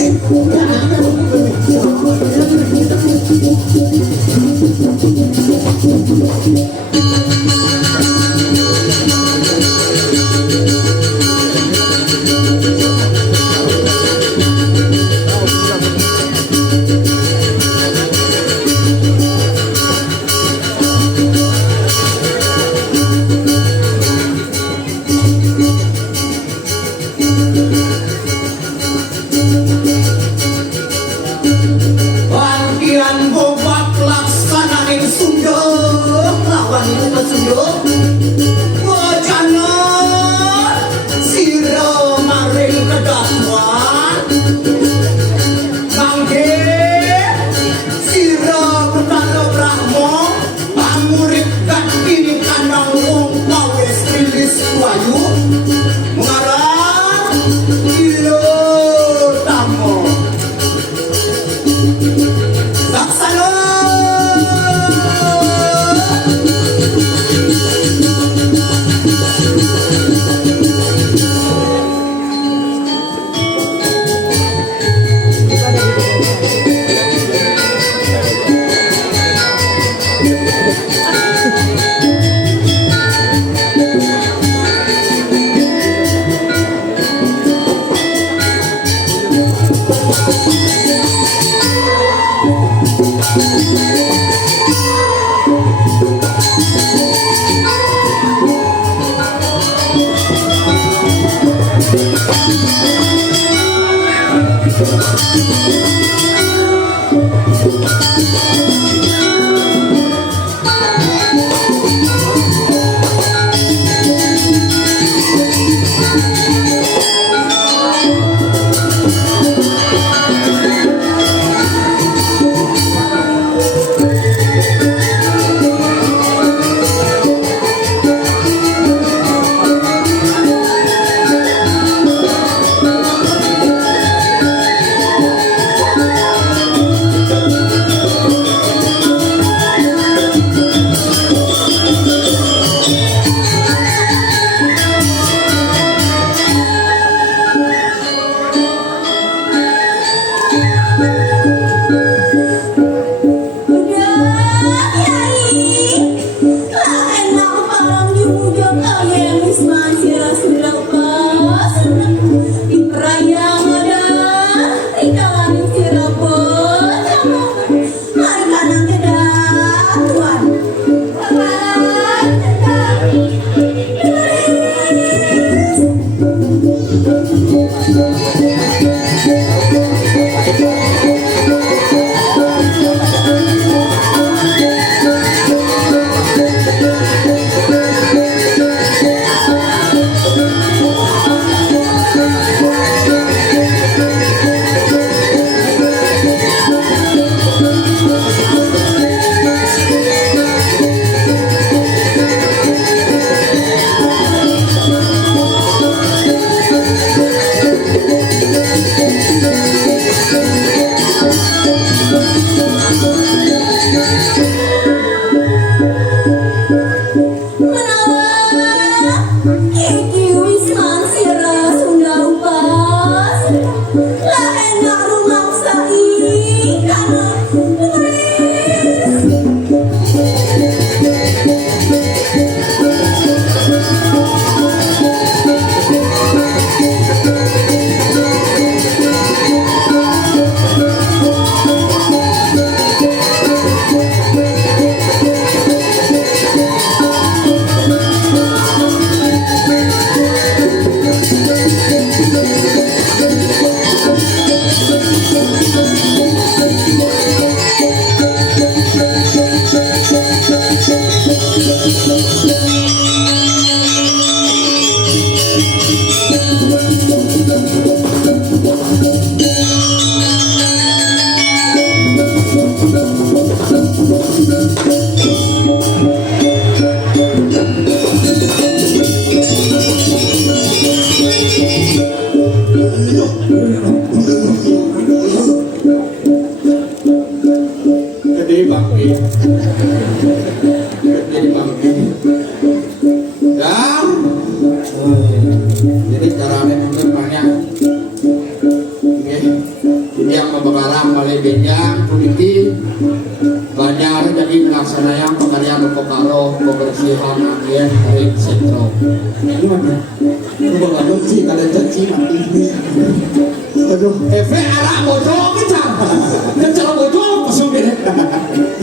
lagi. Jadi pagi. Dan jadi caranya mungkin banyak. Jadi yang membekarang oleh benjang kuliti banyak jadi melaksanakan pekerjaan pokokaro pembersihan angin dari sentro. Gimana? Lu bakal sih kalau janji mati. Aduh, Efek arah bocor kita, dan cara bocor pasang gini.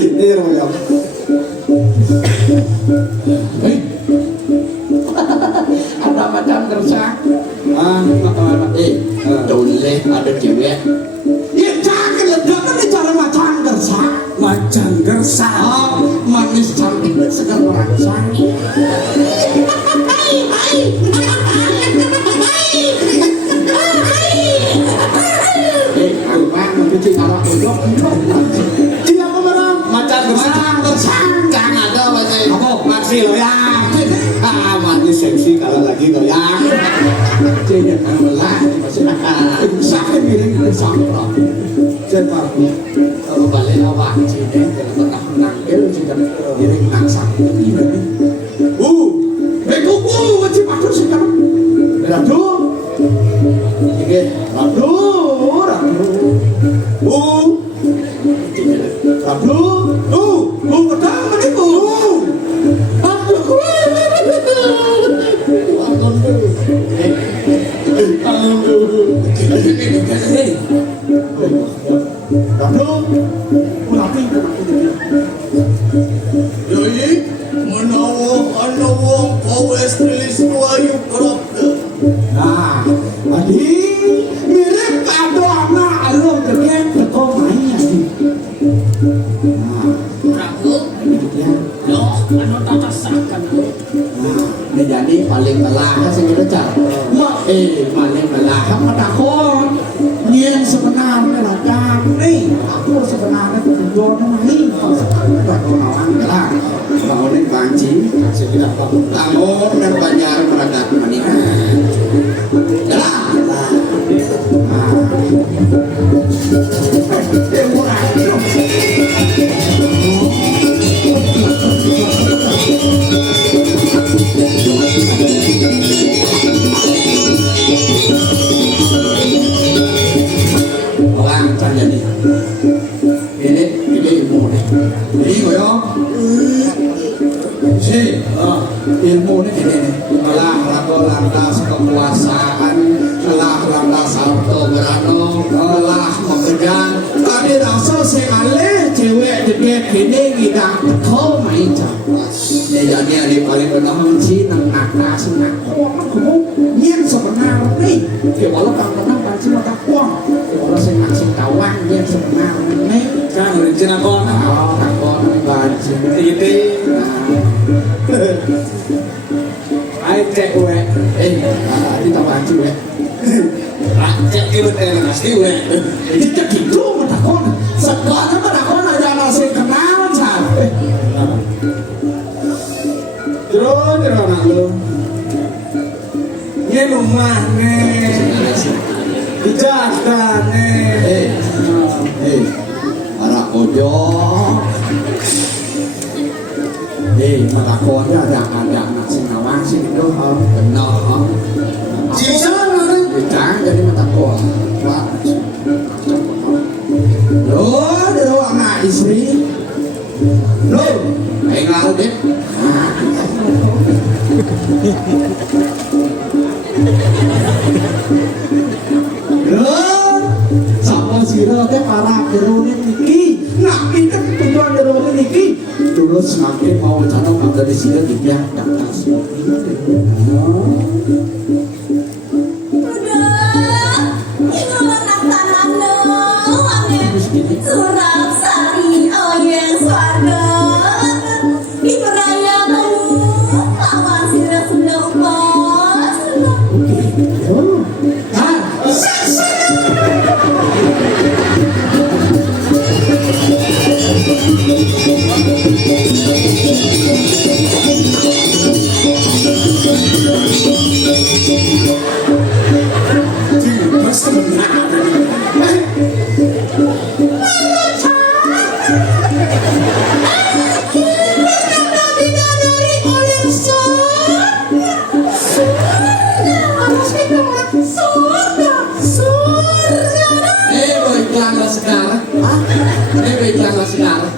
ini royal. Ada macam gersak. Doleh ada cewek. Ya cakep ledakan di cara macam gersak. Macan gersak. Manis cantik segar merangsang. Tidak pemerang. Macan gersak. Jangan ada wajah. Apa? Maksi loyang. Manis seksi kalau lagi goyang. Jadi yang belah masih sakit gini sampai. Siapa? Kalau balik awak sini kalau tak menangkil sudah jadi nangsak. Kuku wajib atur sudah. Ratu. Ini ratu. Petang menipu. Jadi menawa kawes tulis wayu kerap. Nah, tadi mirip kado anak alur keket teko mainnya sih. Nah, jadi paling telah sing recar. Paling telah apa takon. Yang sebenarnya ladang nih, aku sebenarnya tujuan nih, sebenarnya orang Telah. Kalau ini banci, saya tidak tahu. Kamu dan banyak beragam menikah. Telah. Orang jadi. Ini ilmu nih. Ini koyo. Si, ilmu nih ini. Telah laku lantas kekuasaan, telah lantas auto berano, telah pekerjaan. Tadi rasa sekali cewek deket ini kita kau main capas. Jadi ada paling benar sih nang nakal senang. Yang sebenarnya nih, kalau tak panci mata kuang, kalau saya ngasih kawan yang sebenarnya nih. kan rencana kau. Takon banci. Ini, ayo cek we. Kita banci ya. Cek itu pasti we. Jadi cek gitu mata kon. Sekarang mata kon ada masih kenalan sampai. Terus anak lu. Ini rumah nih, dijaga nih. Para pojok. Mata konnya ada anak singawang sih itu benar. Sisa mana? Kita jadi mata kon. Lo anak istri. Lo, enggak deh. Sama sira teh para jerone niki. Nah, kita tujuan jerone niki. Terus makin mau cara nggak dari sini dia datang seperti itu. Surab sari oyeng swarga di perayaanmu lawan sirah sedang pas. Bidadari oleh surga. Iklan sekarang. Iklan sekarang.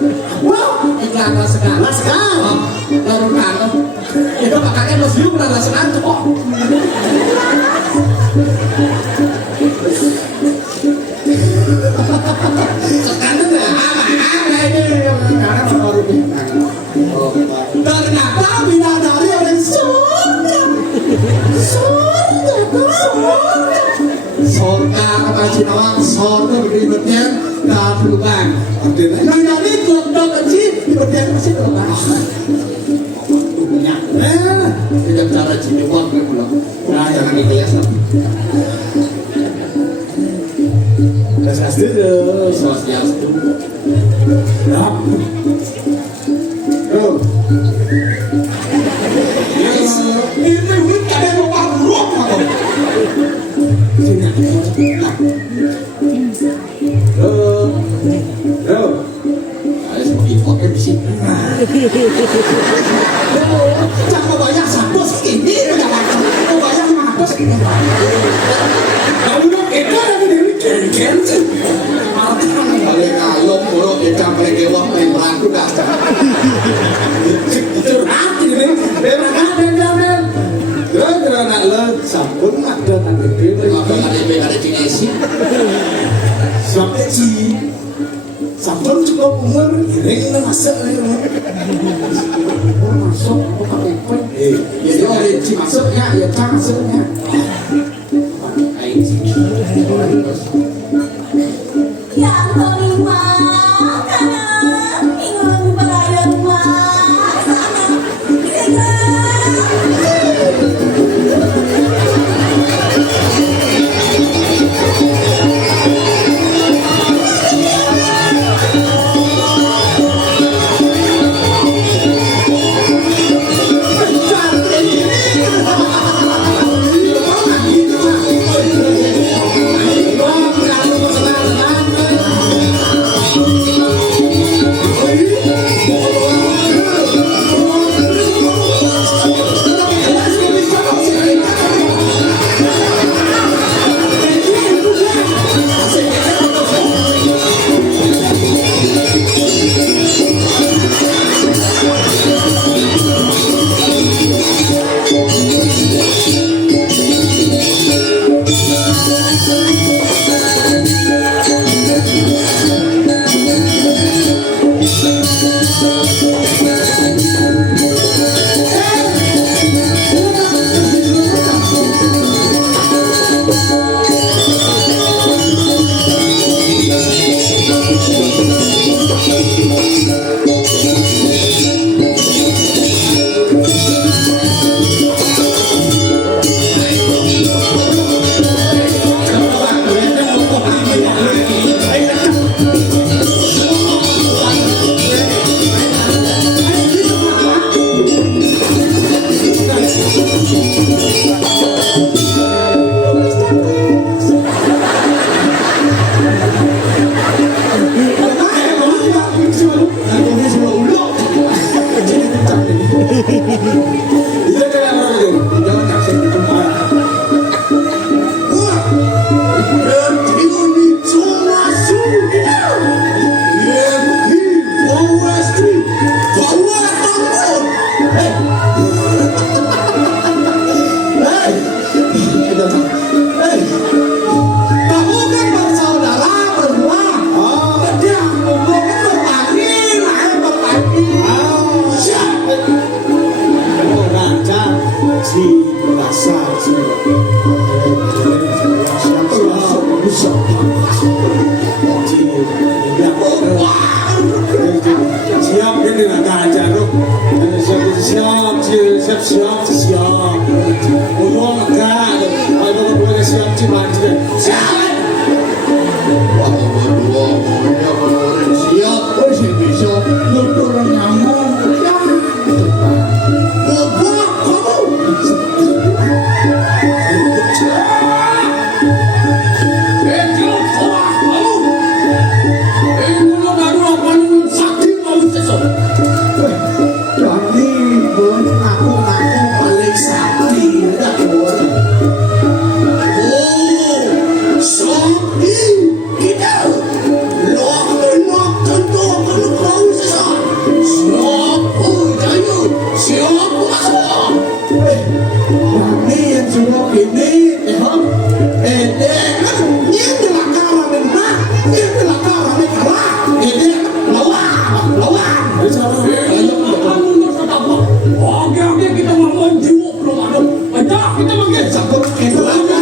Iklan sekarang. Sekarang. Baru kano. Itu kakaknya masih iklan sekarang kok. Sekarang apa ini? Karena baru Ternyata bidadari oleh surga. Sorga kata Cinawa, sorga beribetnya kablukan. Bidadari klub-klub kecil beribetnya masih kelebah. Tidak cara Cinawa pulang. Nah, jangan dihias lagi. Swastiastu. Ini wit ada bawa buruk atau? Ayo seperti foto di sini. Jangan banyak satu segini. Jangan banyak satu segini. Kamu dong kita lagi dari ken. Paling ayam buruk ikan paling gewah paling berantu dah. Curhat ini. Benar. Gara-gara nak le sampun ada nanti Apa ada Cinesi? sampai ci sampun cukup umur ini masuk masuk pakai pun Jadi ada masuknya, ya kan masuknya. Yang kelima kanan, ingin berada rumah sana. Oke kita ngomong jiwa belum ada. Aja kita manggil sabut itu aja.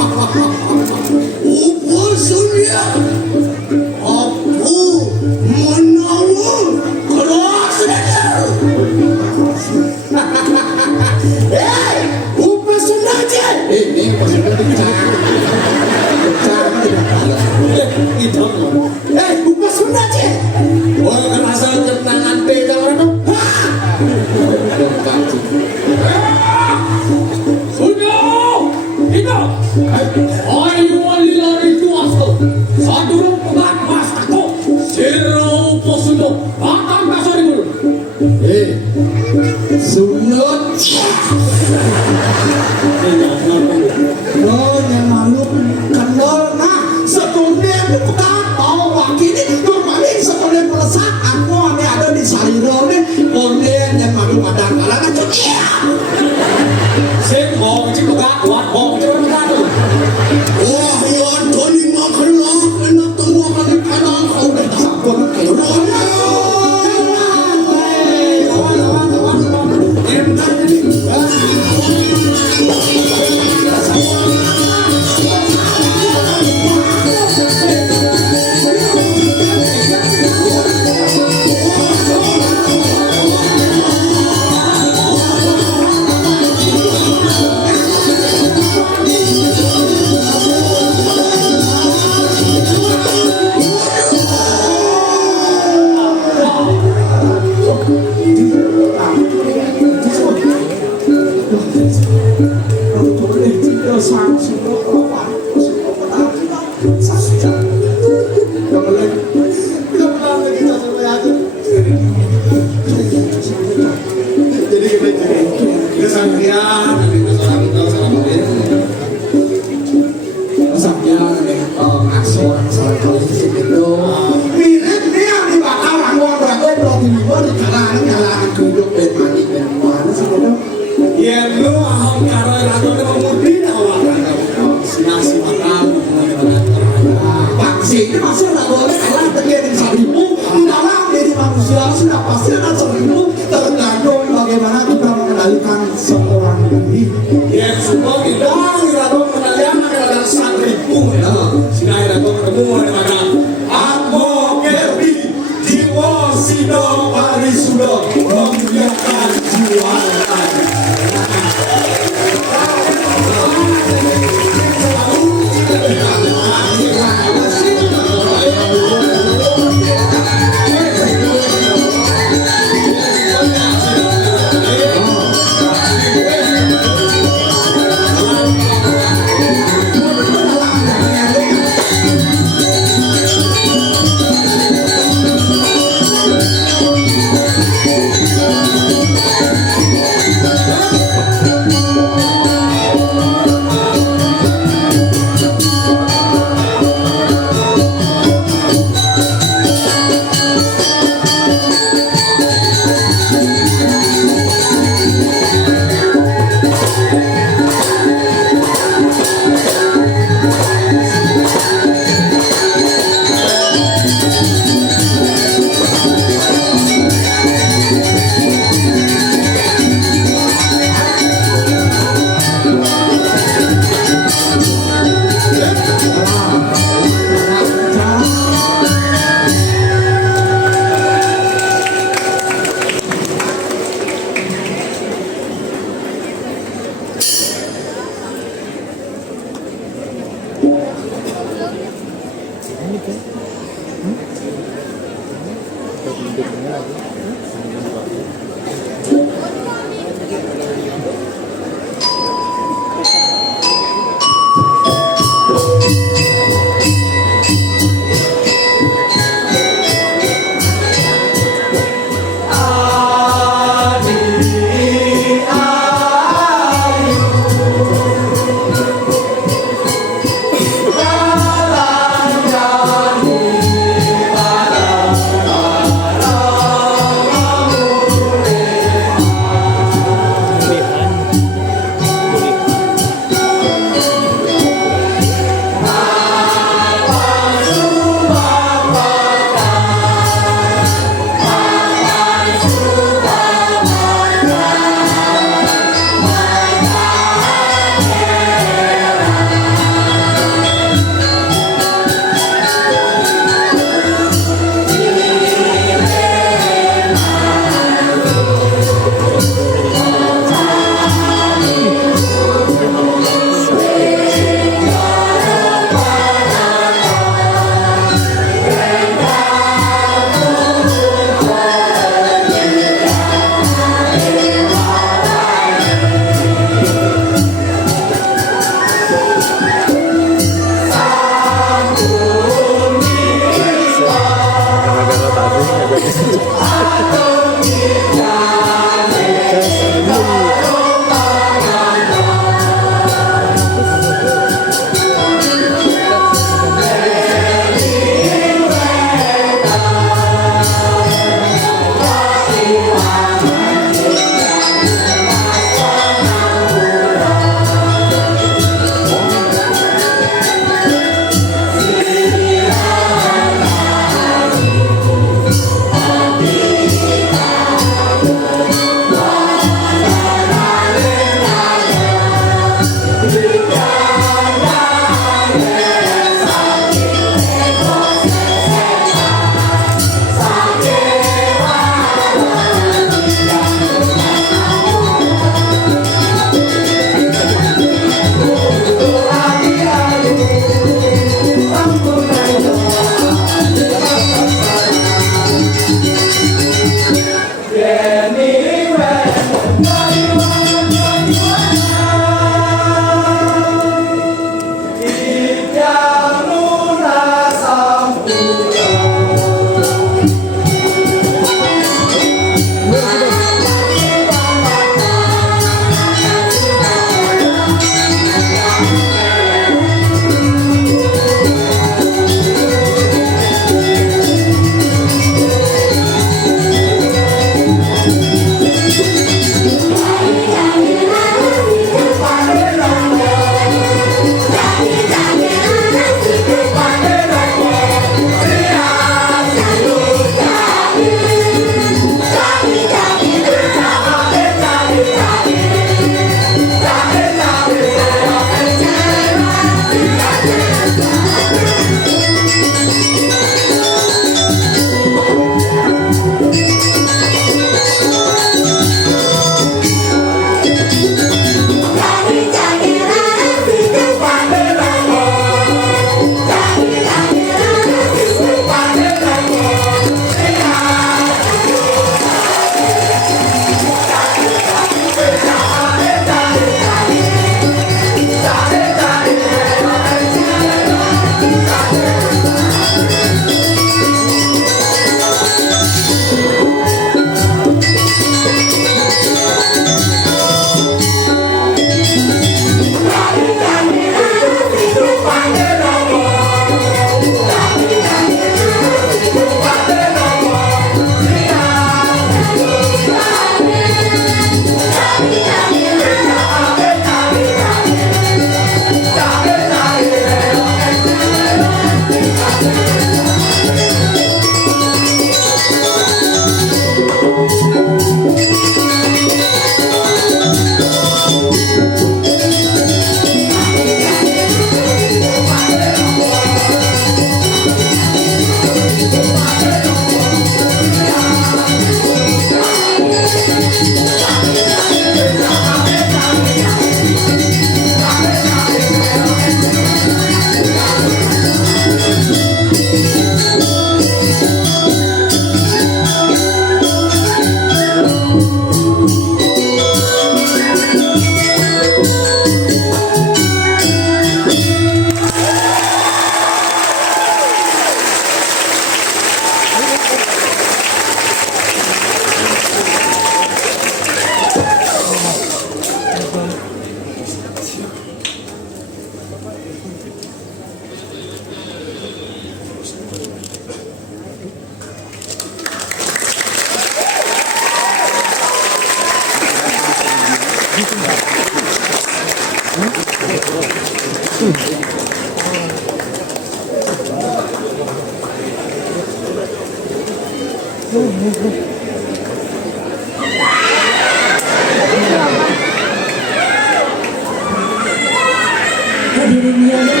Hadirin yang